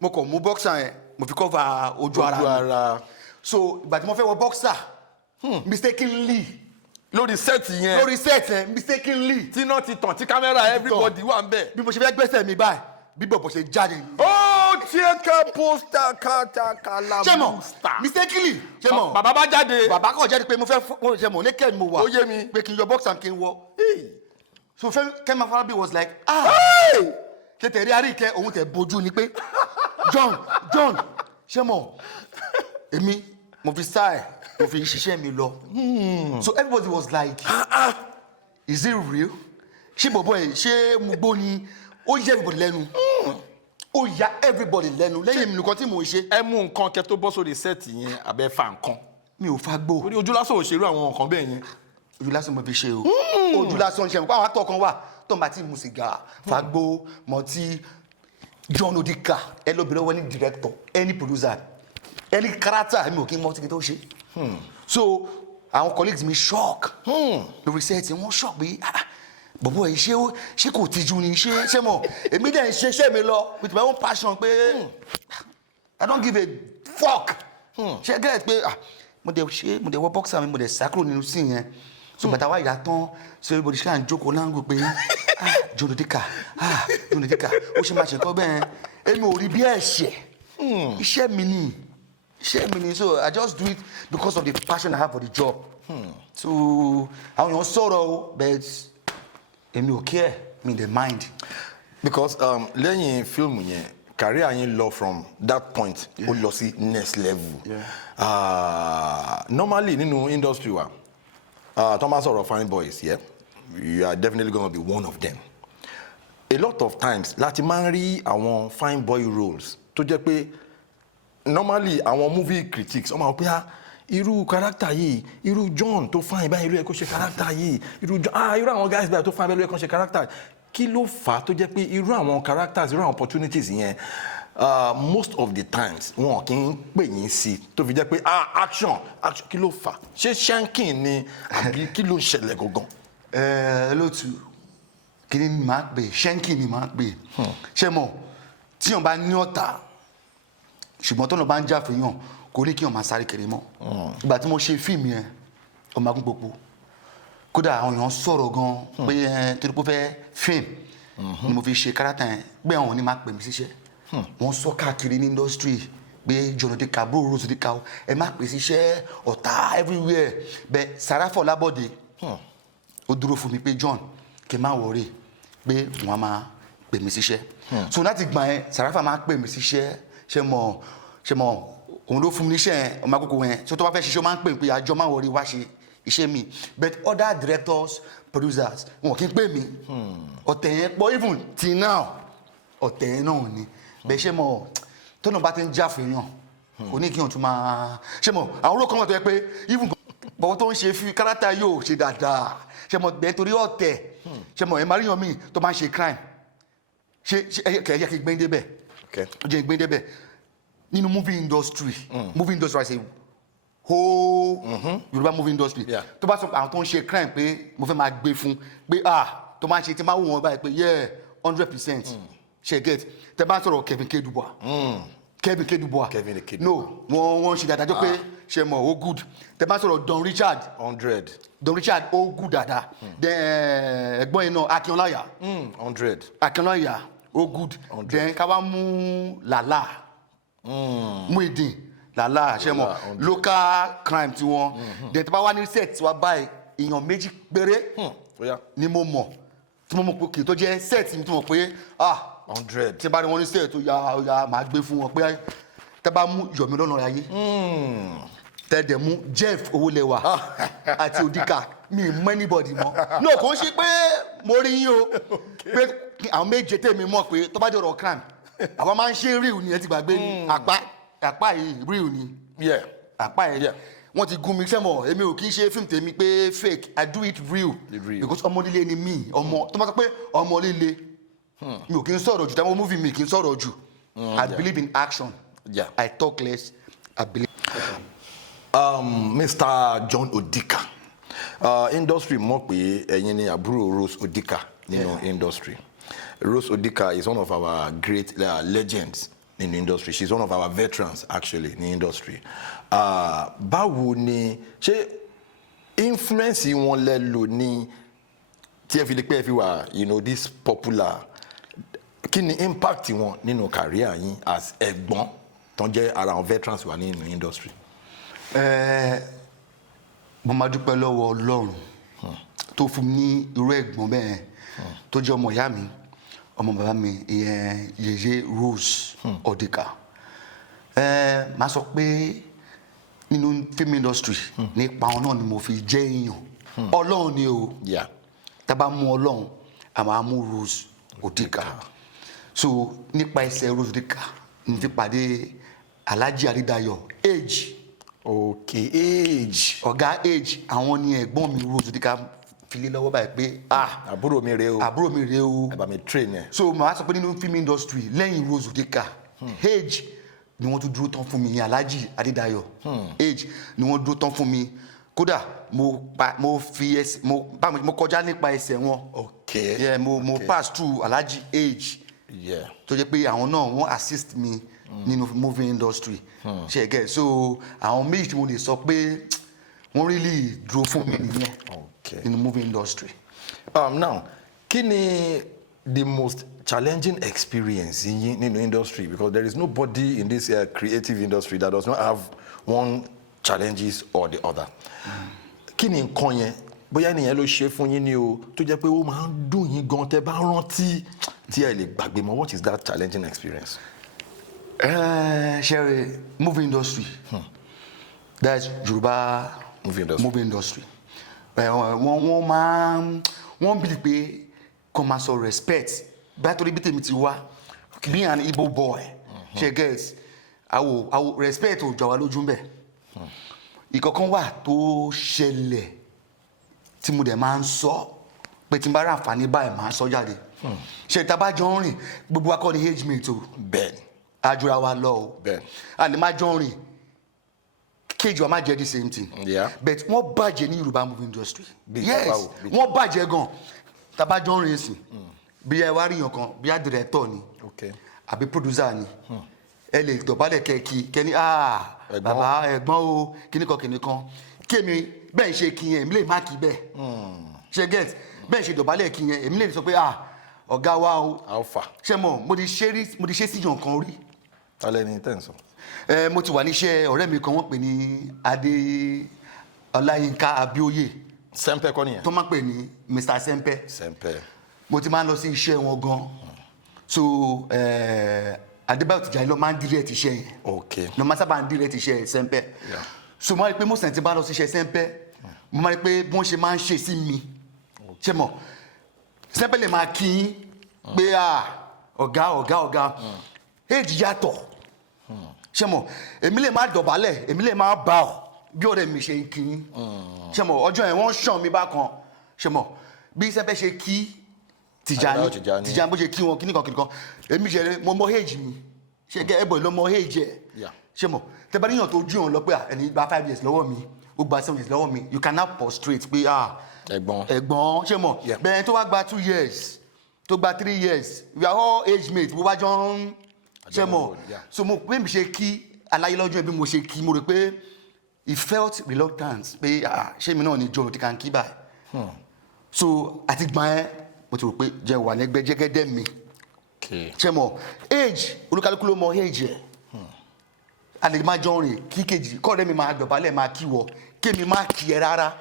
mo kàn mú boxer yẹn mo fi cover ojú ara so ìgbà tí mo fẹ́ wọ boxer mistakenly lórí set yẹn mistakenly tí náà ti tàn tí kámẹ́rà everybody wà ń bẹ̀. bí mo ṣe fẹ́ gbẹ́sẹ̀ mi báyìí bí bọ̀bọ̀ ṣe jáde. ó tiẹ̀ ká pósítà kátàkálà booster. mistakenly ṣé mo bàbá bá jáde. bàbá kàn jáde pé mo fẹ́ ṣe mo ní kẹ́ni mo wà. ó yé mi pé kí n yọ boxer kí n wọ. so Kemi Afolabi was like ṣe tẹ̀rí Àríkẹ́ òun tẹ̀ bójú ni pé John ṣé mo èmi mo fi style mo fi ṣiṣẹ́ mi lọ. So everybody was like is it real? ṣé bọ̀bọ̀ ẹ̀ ṣé mo gbó ni ó yẹ everybody lẹ́nu ó ya everybody lẹ́nu lẹ́yìn mi nìkan tí mò ń ṣe. ẹ mú nǹkan kẹ tó bọ́ sórí sẹ́ẹ̀tì yẹn abẹ́ fa nǹkan. mi ò fa gbó. orí ojú lásán ò ṣerú àwọn nǹkan bẹ́ẹ̀ yẹn. ojú lásán mo fi ṣe o ojú lásán ṣe mo pa àwọn atọ́ kan wà tó ń bá tí mu sìgá fagbó mọtí John Odika ẹ lóbìnrin wọn ní director any producer any character mi ò kí n mọ tí kí tó ṣe. So àwọn colleagues mi shock lórí sẹ́ẹ̀tì wọ́n shock pé bọ̀bọ̀ ẹ̀ ṣé kò tijú ni ṣé mọ̀ èmi dẹ̀ ń ṣe mi lọ with my own passion pé I don't give a fuck ṣé gẹ́gẹ́ pé mo dẹ̀ wọ boxer mi mo dẹ̀ sá kúrò nínú sí yẹn so bàtà wá ìyá tán so everybody ṣáà ń jókòó láǹgò pé John Odika ó ṣe máa ṣe nǹkan bẹ́ẹ̀ èmi ò rí bí ẹ̀ṣẹ̀ iṣẹ́ mi ni so I just do it because of the passion I have for the job so àwọn èèyàn sọ̀rọ̀ o but èmi ò care me dey mind. Because lẹ́yìn fíìmù yẹn career yín lọ from that point ó lọ sí next level. Normally nínú industry wa tó máa sọ̀rọ̀ fine boys you are definitely gonna be one of them. A lot of times láti máa ń rí àwọn fine boy roles tó jẹ́ pé normally àwọn movie critics wọ́n máa wọ pé irú character yìí irú John tó fine báyìí irú ẹ̀ kó ṣe character yìí irú àwọn guys báyìí tó fine báyìí irú ẹ̀ kó ṣe character kí ló fà á tó jẹ́ pé irú àwọn characters irú àwọn opportunities yẹn most of the times wọn kì í pè yín sí tó fi jẹ́ pé action kí ló fà ṣé shanking ni àbí kí ló ṣẹlẹ̀ gangan. lótú kí ni màá pè shanking ni màá pè ṣé mo tí wọn bá ní ọ̀tá ṣùgbọ́n tọ́nà bá ń jà fún yàn kò ní kí wọn máa sáré kiri mọ́ ìgbà tí mo ṣe fíìmù yẹn Ọmọ Agunpopo kódà àwọn èèyàn sọ̀rọ̀ gan pé torí pé ó fẹ́ fíìmù ni mo fi ṣe kárátà yẹn pé àwọn ò ní máa pè mí síṣẹ́ wọ́n sọ káàkiri ní industry pé John Odika bro Rose Odika ẹ má pè síṣẹ́ ọ̀tá everywhere bẹ́ẹ̀ Sàráfà Ọlábọ̀dé ó dúró fún mi pé John kí n má wọrí pé wọ́n á máa pè mí síṣẹ́ so láti gbà yẹn Sàráfà máa pè mí síṣẹ́ ṣe mọ̀ òun ló fún mi níṣẹ́ Ọmọ Agunpopo yẹn tó bá fẹ́ ṣiṣẹ́ ó máa ń pè pé àjọ máa wọrí wá ṣe iṣẹ́ mi but other directors producers wọn kì í pè mí ọ̀tẹ̀ yẹn pọ̀ even till now ọ̀tẹ̀ yẹn náà ni bẹ́ẹ̀ ṣe mọ̀ tọ́nà bá ti ń jà fún yàn kò ní kí yàn tún máa ṣe mọ̀ àwọn olókan wọn tó yẹ pé even bọ́wọ́ tó ń ṣe fi kárátà yóò ṣe dáadáa ṣe mọ̀ bẹ́ẹ̀ torí ọ̀tẹ̀ ṣe mọ̀ ẹ̀ máa ríyàn míì tó máa ń ṣe crime ṣe ẹ̀yẹ kí gbẹ́ndé bẹ̀ jẹ́ gbẹ́ndé bẹ̀ nínú movie industry I say whole Yorùbá movie industry tó bá sọ àwọn tó ń ṣe crime pé mo fẹ́ máa gbé fún pé tó máa ń ṣe tí máa wù wọ́n báyìí pé 100% ṣe get tẹ bá sọ̀rọ̀ Kevin K. Dubois no wọ́n ṣe dáadáa jọ pé ṣe mọ̀ ó good tẹ bá sọ̀rọ̀ Don Richard ó good dáadáa ẹ̀gbọ́n yẹn náà Akínọláyà 100 Akínọláyà ó good then ká wá mú Lala Muideen Lala ṣe mọ̀ local crime tí wọ́n then tẹ bá wá ní set wa báyìí èèyàn méjì péré ni mo mọ̀ tí mo mọ̀ pé kì í tó jẹ́ set mi tí mo mọ̀ pé 100 tí bá ní wọ́n ní set tó ya máa gbé fún wọn pé tẹ bá mú Yomi Lọ́nà Ayé tẹ̀dẹ̀ mú Jeff Owolewa àti Odika mi mọ anybody mọ́ no kò ń ṣe pé mo rí yín o pé àwọn méje tèmi mọ̀ pé tó bá jẹ́ ọ̀rọ̀ crime àwọn máa ń ṣe real ni ẹ ti gbàgbé ni àpá yìí real ni àpá yìí wọ́n ti gún mi sẹ́mọ̀ èmi ò kí ń ṣe fíìmù tèmi pé fake I do it real because ọmọ líle ni mí ọmọ tó máa sọ pé ọmọ líle mi ò kí ń sọ̀rọ̀ jù táwọn movie mi kì í sọ̀rọ̀ jù I believe in action I talk less I believe. Mr. John Odika industry mọ̀ pé ẹ̀yin ni àbúrò Rose Odika nínú industry. Rose Odika is one of our great legends in the industry. She's one of our veterans actually in the industry. Báwo ni ṣé influence wọn lẹ lò ní tí ẹ fi lè pé ẹ fi wà this popular kí ni impact wọn nínú career yín as ẹ̀gbọ́n tó ń jẹ́ ara àwọn veterans wà nínú industry. Mo máa dúpẹ́ lọ́wọ́ Ọlọ́run tó fún mi ní irú ẹ̀gbọ́n bẹ́ẹ̀ tó jẹ́ ọmọ ìyá mi ọmọ bàbá mi ìyẹn Yèyé Rose Odika. Màá sọ pé nínú film industry nípa ọ̀nà ni mo fi jẹ́ èèyàn Ọlọ́run ni o tá bá mú Ọlọ́run a máa mú Rose Odika so nípa ẹsẹ̀ Rose Odika n fi pàdé Alhaji Adédayọ̀ age ọ̀gá age àwọn ni ẹ̀gbọ́n mi Rose Odika file lọ́wọ́ báyìí pé àbúrò mi rèé o ẹ bá mi train ẹ. so màá sọ pé nínú film industry lẹ́yìn Rose Odika age ni wọ́n tún dúró tán fún mi Alhaji Adédayọ̀ age ni wọ́n dúró tán fún mi kódà mo kọjá nípa ẹsẹ̀ wọn mo pass through Alhaji age tó jẹ́ pé àwọn náà wọ́n assist mi nínú movie industry ṣe gẹ so àwọn méjì tí mo lè sọ pé wọ́n really dúró fún mi nìyẹn nínú movie industry. Now kí ni the most challenging experience in the industry, because there is nobody in this creative industry that does not have one challenges or the other. Kí ni nǹkan yẹn bóyá ènìyàn ló ṣe fún yín ni o tó jẹ́ pé ó máa ń dùn yín gan tẹ́ bá rántí tí ẹ lè gbàgbé mọ́. What is that challenging experience? Sherry, movie industry. That's Yoruba movie industry. Wọ́n believe pé come as a respect. But to be being an Igbo boy, she gets I will respect Ojawalo Jumbe. ìkọ̀kan wà tó ṣẹlẹ̀ tí mo dẹ̀ máa ń sọ pé tí n bá rà àǹfààní báyìí máa sọ jáde ṣe tá bá jọ ń rìn gbogbo wa kọ́ ni age mate o bẹ́ẹ̀ni àjùra wa lọ o bẹ́ẹ̀ni a lè má jọ ń rìn kéjì wa má jẹ́ the same thing but wọ́n bàjẹ́ ní Yorùbá movie industry yes wọ́n bàjẹ́ gan tá bá jọ ń rìn sí bí ẹ wá rí yàn kan bí a director ni àbí producer ni ẹ lè dọ̀bálẹ̀ kẹ́ni bàbá ẹ̀gbọ́n o kíníkan kémi bẹ́ẹ̀ ṣe kí yẹn èmi lè má kí bẹ́ẹ̀ ṣe get bẹ́ẹ̀ ṣe dọ̀bálẹ̀ kí yẹn èmi lè sọ pé ọ̀gá wa o alpha ṣe mọ̀ mo ti ṣe síyàn kan rí. alẹ́ ni tẹ́ǹsán. mo ti wà níṣẹ́ ọ̀rẹ́ mi kan wọ́n pè ní Adé Ọláyínká Abíóyè. Sẹ́ńpẹ́ kọ́ nìyẹn. tó máa pè ní Mr. Sẹ́ńpẹ́. mo ti máa ń lọ sí iṣẹ́ wọn gan so Adébáyọ̀ Tìjàní ló máa ń direct iṣẹ́ yẹn. ló máa sábà ń direct iṣẹ́ Sẹ́ńpẹ́. so mo máa rí pé mo sẹ̀ǹtì bá lọ sí iṣẹ́ Sẹ́ńpẹ́ mo máa rí pé bí wọ́n ṣe máa ń ṣe sí mi ṣe mọ̀ Sẹ́ńpẹ́ lè máa kí yín pé ọ̀gá èjì yàtọ̀ ṣe mọ̀ èmi lè máa dọ̀bálẹ̀ èmi lè máa bá ọ bí ọ̀rẹ́ mi ṣe ń kí yín ṣe mọ̀ ọjọ́ yẹn wọ́n ṣàn mi bákan ṣe mọ̀ bí Sẹ́ńpẹ́ ṣe kí Tìjàní bó ṣe kí wọn kíníkan èmi ṣe mo mọ èjì mi ṣe gẹ́ ẹ̀bọ̀ ló mọ èjì ẹ̀ ṣe mọ̀ tẹ́bá níyàn tó jù yàn lọ pé ẹni gba 5 years lọ́wọ́ mi ó gba 7 years lọ́wọ́ mi you cannot prostrate pé ẹ̀gbọ́n ṣe mọ̀ bẹ́ẹ̀ tó wá gba 2 years tó gba 3 years we are all age mates bó bá jọ ń ṣe mọ̀ so mo pé mi ṣe kí aláyé lọ́jọ́ bí mo ṣe kí mo rò pé he felt reluctant pé ṣé mi náà ni John ti kàn kí báyìí so àti gbọ́n ẹ́ mo ti rò pé jẹ́ wà lẹ́gbẹ́ jẹ́gẹ́dẹ́ mi ṣe mọ̀ age olúkálùkù ló mọ age ẹ̀ a lè máa jọ rìn kí kejì kọ́ọ̀rẹ́ mi máa dọ̀bálẹ̀ máa kí wọ kémi máa kí ẹ rárá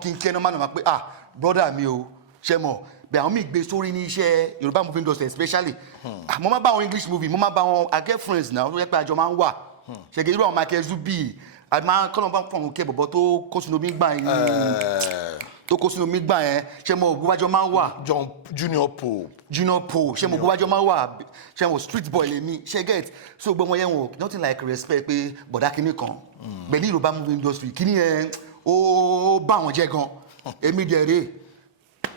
kí n kí ẹnu máa pé brother mi o ṣe mọ̀ bẹ́ẹ̀ àwọn míì gbé sórí ní iṣẹ́ Yorùbá movie industry especially mo máa bá àwọn English movie mo máa bá àwọn I get friends náà tó yẹ pé àjọ máa ń wà ṣèké irú àwọn Michael Zubi àmọ́ kọ́nà bá fún àwọn òkè bọ̀bọ̀ tó kó sínú omi gbà yẹn ṣe mọ̀ ògbówájọ́ máa ń wà Junior Pope ṣe mọ̀ ògbówájọ́ máa ń wà ṣe mọ̀ street boy lèmi ṣe get so gbọmọ yẹn wọ nothing like respect pé bọ̀dá kìíní kan pẹ̀lú Yorùbá movie industry kìíní yẹn ó bá wọn jẹ́ gan èmi dẹ̀rẹ̀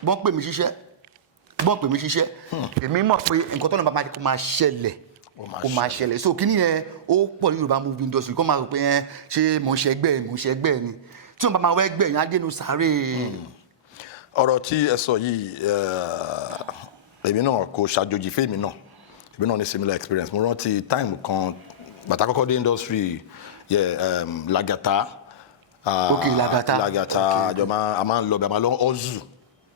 bọ́n pè mí ṣiṣẹ́ èmi mọ̀ pé nǹkan tó náà bá máa ṣẹlẹ̀ so kìíní yẹn ó pọ̀ ní Yorùbá movie industry kó máa rò pé ṣé mò ń ṣẹgbẹ́ ni tí wọ́n bá máa wẹ́ gbẹ̀yìn adénu sáré. ọ̀rọ̀ tí ẹ sọ yìí èmi náà kò ṣàjòjì fèmí náà èmi náà ní similar experience mo rántí time kan bàtà kọ́kọ́ dé industry Lagata àjọ a máa ń lọ bí a máa lọ ọ́zù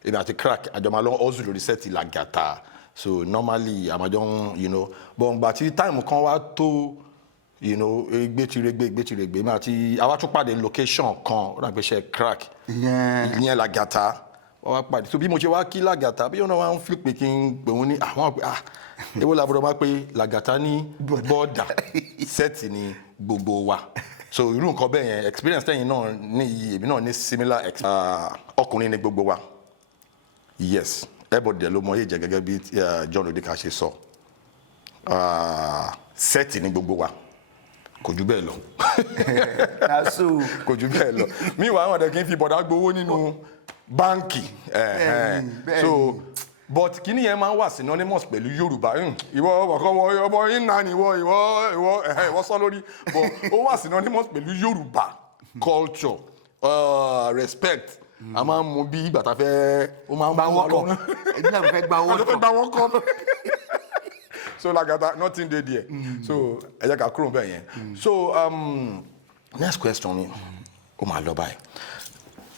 èmi àti crack àjọ máa lọ ọ́zù lórí sẹ́ẹ̀tì Lagata so normally àmàjọ but ngbà tí time kan wá tó gbẹ́tìrẹ́gbẹ́ máa ti àwa tún pàdé location kan ó dàgbé ṣe crack ìyẹn Lagata wọ́n wá pàdé so bí mo ṣe wá kí Lagata bí wọ́n wá ń flip pé kí n pè wọ́n ní àwọn pé èwo làbúrò máa pé Lagata ní bọ́ọ̀dà sẹ́ẹ̀tì ní gbogbo wa so irú nǹkan bẹ́ẹ̀ yẹn experience tẹ̀yìn náà ní iye èmi náà ní similar ọkùnrin ní gbogbo wa yes everybody ló mọ èjẹ gẹ́gẹ́ bí John Odika ṣe sọ sẹ́ẹ̀tì ní gbogbo wa kò jù bẹ́ẹ̀ lọ kò jù bẹ́ẹ̀ lọ mi wà àwọn ọ̀dẹ̀ kì í fi bọ̀dá gbowó nínú báńkì so but kíní yẹn máa ń wà synonymous pẹ̀lú Yorùbá ìwọ ọmọ iná ni ìwọ sọ lórí but ó wà synonymous pẹ̀lú Yorùbá culture respect a máa ń mú bí ìgbà tá a fẹ́ ó máa ń bá wọn kọ ẹ̀dínlá fẹ́ gba wọn kọ so Lagata nothing dey there so ẹ jẹ́ ká kúrò bẹ́ẹ̀ yẹn so next question ni ó máa lọ báyìí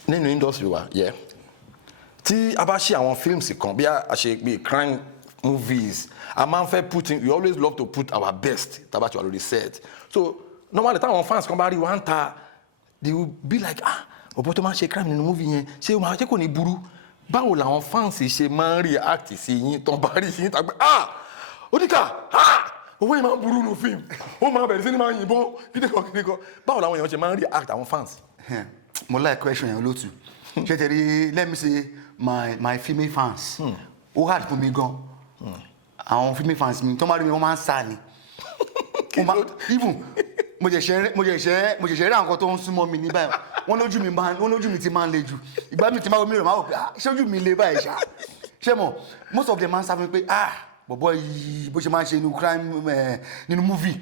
nínú industry wa tí a bá ṣe àwọn films kan bí a ṣe pé crime movies a máa ń fẹ́ we always love to put our best tá a bá ti wà lórí set so normally táwọn fans kan bá rí wa ń ta they will be like ọ̀bọ tó máa ń ṣe crime nínú movie yẹn ṣé kò ní burú báwo làwọn fans ṣe máa ń react sí yín tó ń bá rí yín tàgbé Odika owó yìí máa ń burú nínú fíìmù ó máa bẹ̀rẹ̀ sí ní máa ń yìnbọn kíndìkan báwo làwọn èèyàn ṣe máa ń react àwọn fans. mo like question yẹn olóòtú ṣe tẹ̀lé let me say my female fans ó hard fún mi gan àwọn female fans mi tó máa rí mi wọ́n máa ń sá ni even mo ṣẹ̀ṣẹ̀ rí àwọn kan tó ń súnmọ́ mi ní báyìí wọ́n lójú mi ti máa ń le jù ìgbà mi ti máa mi rò máa wò pé ṣojú mi le báyìí ṣá ṣé mo most of them máa ń sá fún mi pé bọ̀bọ̀ yìí bó ṣe máa ń ṣe nínú crime nínú movie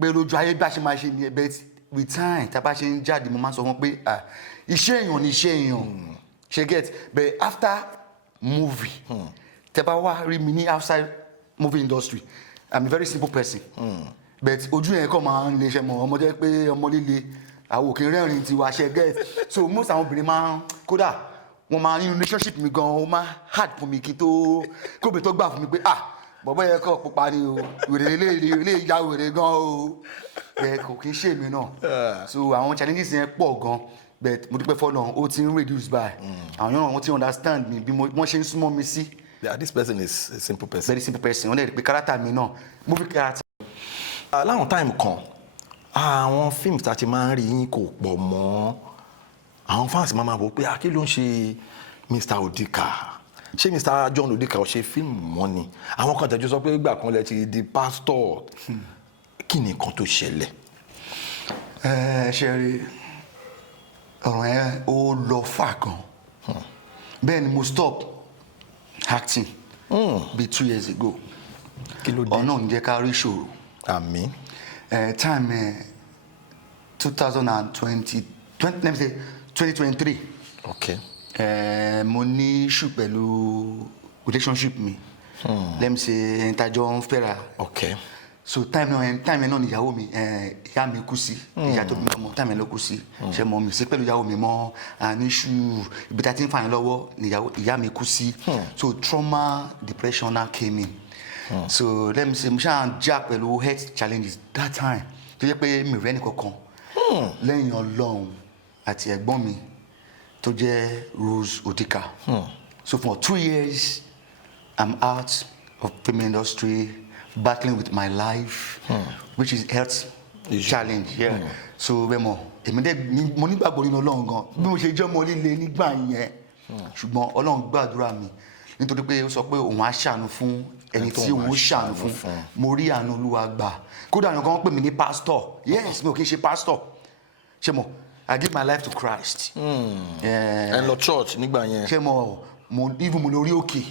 pé lójú ayé bí a ṣe máa ṣe ni but with time tá a bá ṣe ń jáde mo máa ń sọ wọn pé iṣẹ́ èèyàn ni iṣẹ́ èèyàn ṣe get but after movie tẹ́ bá wá rí mi ní outside movie industry I'm a very simple person. But ojú yẹn kọ́ máa ń lè ṣe mọ̀ ọmọdé pé ọmọ líle àwọn òkè rẹ́rìn ti wá ṣe get so most àwọn obìnrin máa ń kódà wọ́n máa ń nínú relationship mi gan ó máa hard fún mi kí kóbi tó gbà fún mi pé bọ̀bọ̀ yẹn kọ́ pupa ni o wèrè ilé ìyá wèrè gan o bẹ́ẹ̀ kò kí ń ṣe èmi náà so àwọn challenges yẹn pọ̀ gan but mo dúpẹ́ fọ́lọ́run ó ti ń reduce by àwọn yẹn wọ́n ti understand mi bí wọ́n ṣe ń súnmọ́ mi sí. Yeah, this person is a simple person. Very simple person. Wọ́n lè rí pé character mi náà movie character. Láwọn time kan àwọn fíìmù tá a ti máa ń rí yín kò pọ̀ mọ́ àwọn fans máa wò pé kí ló ń ṣe Mr. Odika ṣé Mr. John Odika ò ṣe fíìmù mọ́ ni àwọn kan tẹ̀jú sọ pé ìgbà kan lẹ ti di pastor kí ni nǹkan tó ṣẹlẹ̀. ṣe rí ọ̀rọ̀ yẹn ó lọ fà gan bẹ́ẹ̀ ni mo stop acting be 2 years ago. Kí ló dé? Ọ̀nà ń jẹ́ ká rí ìṣòro. Àmín. Time 2023. Okay. Mo ní issue pẹ̀lú relationship mi. Let me say ìtajọ́ ń fẹ́ra. Okay. So time náà ni ìyàwó mi ìyá mi kú sí ìyá tó bí mi ọmọ time ló kú sí ṣe mọ mi sí pẹ̀lú ìyàwó mi mọ́ ní issue ibi tá a ti ń fà yín lọ́wọ́ ni ìyá mi kú sí so trauma depression now came in. So let me say mo ṣáà ń jà pẹ̀lú health challenges that time tó jẹ́ pé mi rẹ́ nìkankan lẹ́yìn Ọlọ́run àti ẹ̀gbọ́n mi tó jẹ́ Rose Odika. So for 2 years I'm out of film industry battling with my life which is health challenge. So bẹ́ẹ̀ mọ̀ èmi dẹ́ mo nígbàgbọ́ nínú Ọlọ́run gan bí mo ṣe jẹ́ ọmọ líle nígbà yẹn ṣùgbọ́n Ọlọ́run gbàdúrà mi nítorí pé ó sọ pé òun á ṣàánú fún ẹni tí òun ṣàánú fún mo rí àánú Olúwa gbà kódà àwọn kan pè mí ní pastor yes mi ò kí n ṣe pastor ṣe mo I give my life to Christ. ẹ lọ church nígbà yẹn. ṣe mo even mo lórí òkè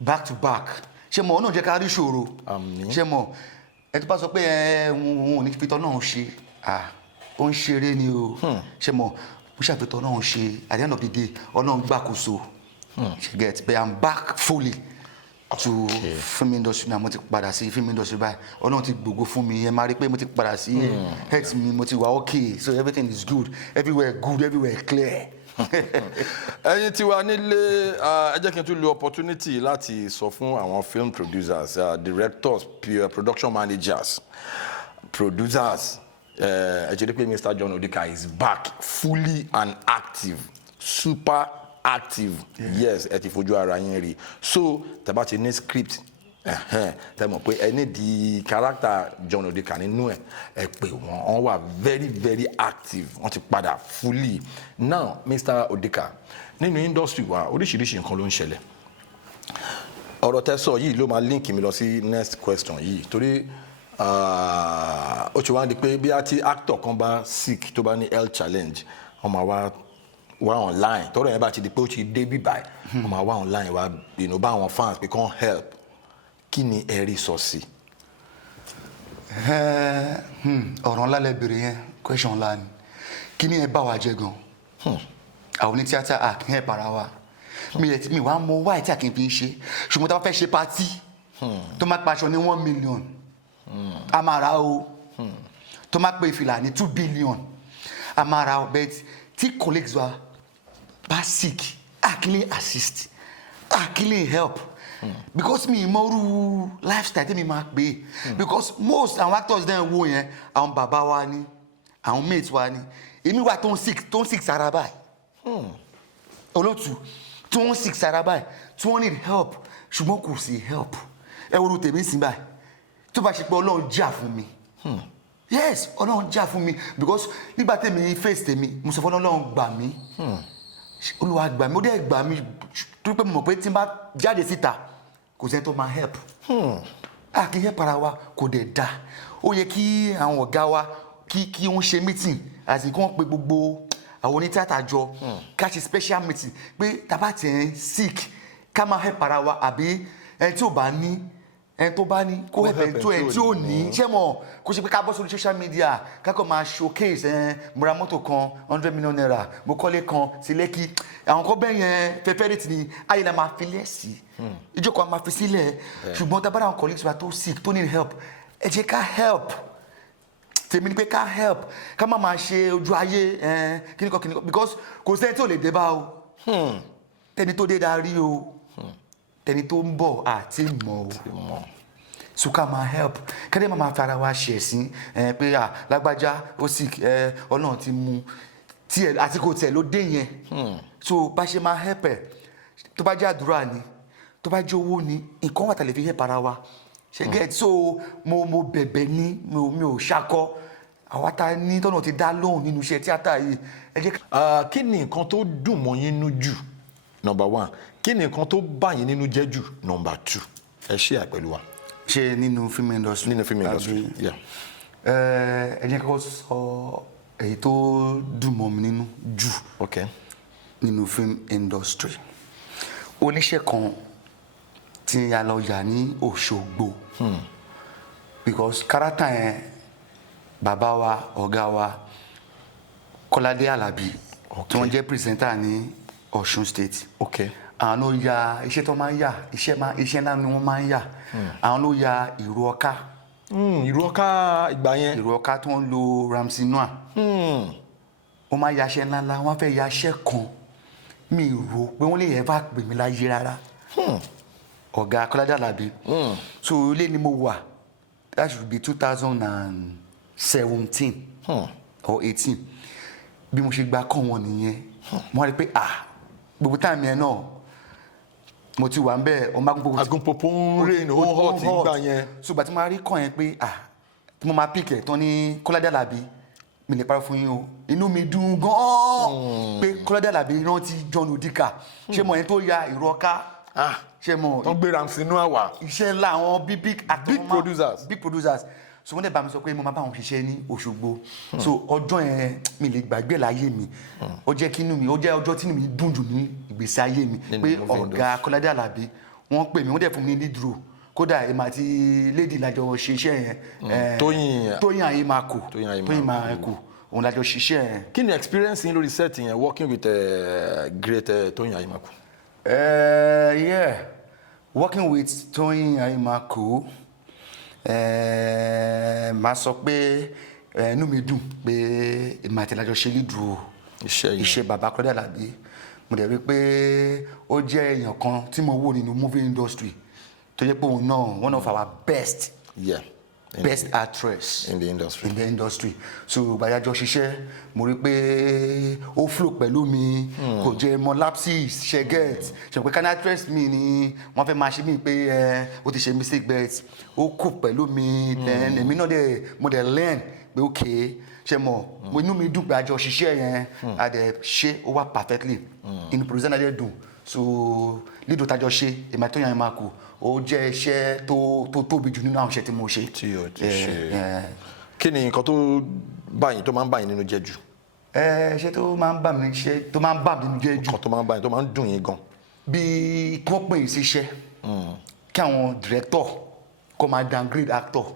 back to back ṣe mo ọ̀nà jẹ́ ká rí ìṣòro ṣe mo ẹ tó bá sọ pé òun ò ní fitọ́ náà ṣe ó ń ṣeré ni o ṣe mo bó ṣàfitọ́ náà ṣe at the end of the day Ọlọ́run gbàkóso ṣe get but I'm back fully to film industry na mo ti padà sí film industry báyìí Ọlọ́run ti gbogbo fún mi ẹ máa rí pé mo ti padà sí health mi mo ti wà okay so everything is good everywhere clear. ẹ̀yin tí wà nílé ẹ jẹ́ kí n tún lo opportunity láti sọ fún àwọn film producers directors production managers producers ẹ jẹ́ pé Mr. John Odika is back fully and active super active. Yes ẹ ti fojú ara yín rí so tẹ́ bá ti ní script tẹ́ mọ̀ pé ẹ ní di character John Odika nínú ẹ pé wọ́n wà very very active wọ́n ti padà fully. Now Mr. Odika nínú industry wa oríṣiríṣi nǹkan ló ń ṣẹlẹ̀ ọ̀rọ̀ tẹ́ sọ yìí ló máa link mi lọ sí next question yìí torí ó ti wá di pé bí a ti actor kan bá sick tó bá ní health challenge wọ́n máa wá online tọ́rọ̀ yẹn bá ti di pé ó ti dé bí báyìí wọ́n máa wá online wá bá àwọn fans pé kàn help kí ni ẹ rí sọ sí. ọ̀rọ̀ ńlá lẹ béèrè yẹn question ńlá ni kí ni ẹ bá wa jẹ gan àwọn onítíátà kì í help ara wa mi wàá mọ wáyé tí a kì í fi ń ṣe ṣùgbọ́n tá a bá fẹ́ ṣe pátí tó máa paṣọ ní 1 million a máa ra o tó máa pe ìfìlà ní 2 billion a máa ra o but tí colleagues wa bá sick kí lè assist kí lè help because mi ìmọ̀rú lifestyle tí mi máa pè because most àwọn actors dem wo yẹn àwọn bàbá wa ni àwọn mates wa ni èmi wà tó ń sick sára báyìí olótù tó ń sick sára báyìí tí wọ́n need help ṣùgbọ́n kò sí help ẹ wo tèmi sí báyìí tó bá ṣe pé Ọlọ́run jà fún mi yes Ọlọ́run jà fún mi because nígbà tèmi face tèmi mo sọ fún Ọlọ́run gbà mí Olúwa gbà mí ó dẹ̀ gbà mí torí pé mo mọ̀ pé tí n bá jáde síta kò sẹ́ni tó máa help a kì í help ara wa kò dẹ̀ da ó yẹ kí àwọn ọ̀gá wa kí wọ́n ṣe meeting àti kí wọ́n pe gbogbo àwọn onítìátà jọ ká ṣe special meeting pé tàbá tiẹ̀ sick ká máa help ara wa àbí ẹni tí ò bá ní ẹni tó bá ní kó help ẹni tí ò ní ṣé mọ̀ kó ṣe pé ká bọ́ sórí social media ká kọ́ máa showcase mo ra mọ́tò kan 100 million naira mo kọ́lé kan sí Lẹ́kì àwọn kan bẹ́ẹ̀ yẹn fẹ́fẹ́rẹ́tì ni ayé la máa fi lẹ́sì ìjókòó a máa fi sílẹ̀ ṣùgbọ́n tá a bá dá àwọn colleagues wa tó sick tó need help ẹ jẹ́ ká help tèmi ni pé ká help ká má máa ṣe ojú ayé kíníkan because kò sẹ́ni tí ò lè dé bá o tẹni tó dé darí o tẹni tó ń bọ̀ àti mọ̀ o so ká máa help kẹ́lẹ́ máa fi ara wa ṣe ẹ̀sìn pé lágbájá ó sì ọlọ́run ti mú tiẹ̀ àsìkò tiẹ̀ ló dé yẹn so bá ṣe máa help ẹ̀ tó bá jẹ́ àdúrà ni tó bá jẹ́ owó ni nǹkan wà tá lè fi help ara wa ṣe get so mo bẹ̀bẹ̀ ní mi ò ṣakọ àwa ta ní tọ́nà ti dá lóhùn nínú iṣẹ́ tíátà yìí ẹ jẹ́ ká. kí ni nǹkan tó dùn mọ́ yín nínú jù number 1 kí ni nǹkan tó bà yín nínú jẹ́ jù number 2 ẹ ṣe àpẹ̀lú wa. ṣe nínú film industry. nínú film industry yeah. ẹ jẹ́ kọ́kọ́ sọ èyí tó dùn mọ́ mi nínú jù nínú film industry oníṣẹ́ kan tí a lọ yà ní Òṣogbo because character yẹn bàbá wa ọ̀gá wa Kọ́ládé Àlàbí tí wọ́n jẹ́ presenter ní Ọ̀ṣun state àwọn ló ya iṣẹ́ tó máa ń yà iṣẹ́ ńlá ni wọ́n máa ń yà àwọn ló ya ìró ọká ìgbà yẹn ìró ọká tí wọ́n lo Ramsey Noah wọ́n máa ya iṣẹ́ ńlá wọ́n fẹ́ ya iṣẹ́ kan mi rò pé wọ́n lè yẹ bá pè mí láyé rárá ọ̀gá Kọ́ládé Àlàbí so ilé ni mo wà that should be 2017 or 18 bí mo ṣe gba kọ́ wọn nìyẹn mo rí pé gbogbo táàmì ẹ̀ náà mo ti wà ń bẹ́ẹ̀ ọmọ Agunpopo ń rìn ó hot nígbà yẹn ṣùgbọ́n tí mo rí kọ́ yẹn pé tí mo máa pìkẹ̀ tán ní Kọ́ládé Àlàbí mi lè parọ́ fún yín o inú mi dùn gan-an pé Kọ́ládé Àlàbí rántí John Odika ṣé mo yẹn tó ya ìró ọká ṣe mọ tó gbé Ramsey Noah wá iṣẹ́ ńlá àwọn big producers so wọ́n dẹ̀ bá mi sọ pé mo máa bá wọn ṣiṣẹ́ ní Òṣogbo so ọjọ́ yẹn mi lè gbàgbé láyé mi ó jẹ́ kí inú mi ó jẹ́ ọjọ́ tí inú mi dùn jù ní ìgbésí ayé mi pé ọ̀gá Kọ́ládé Àlàbí wọ́n pè mí wọ́n dẹ̀ fún mi ní lead role kódà èmi àti lady lájọ ṣe iṣẹ́ yẹn Tóyìn Àyèmàkù òun lájọ ṣiṣẹ́ yẹn. kí ni experience yín lórí set yẹn working with great Tóyìn Àyèmàkù. Yeah, working with Tóyìn Àyèmàkù máa sọ pé inú mi dùn pé èmi àti lájọ ṣe lídùú iṣẹ́ bàbá Kọ́ládé Àlàbí mo dẹ̀ rí pé ó jẹ́ èèyàn kan tí mo wò nínú movie industry tó jẹ́ pé òun náà one of our best actress in the industry. So bayájọ ṣiṣẹ́ mo rí pé ó flow pẹ̀lú mi kò jẹ́ mọ́ lapses ṣe get ṣe pé can actress mi ni wọ́n fẹ́ máa ṣe mí pé ó ti ṣe mistake bet ó kù pẹ̀lú mi then èmi náà mo dẹ̀ learn pé okay ṣe mọ̀ inú mi dùn pé àjọ ṣiṣẹ́ yẹn a dẹ̀ ṣe ó wà perfectly inú producer náà dẹ̀ dùn so lídò tájọ ṣe èmi àti Tóyìn Àyèmàkù ó jẹ́ iṣẹ́ tó tóbi jù nínú àwọn iṣẹ́ tí mo ṣe. tí o ti ṣe kí ni nǹkan tó máa ń bá yín nínú jẹ́ jù. iṣẹ́ tó máa ń bà mí nínú jẹ́ jù. nǹkan tó máa ń bá yín tó máa ń dùn yín gan. bí kí wọ́n pè é sí iṣẹ́ kí àwọn director kó máa downgrade actor.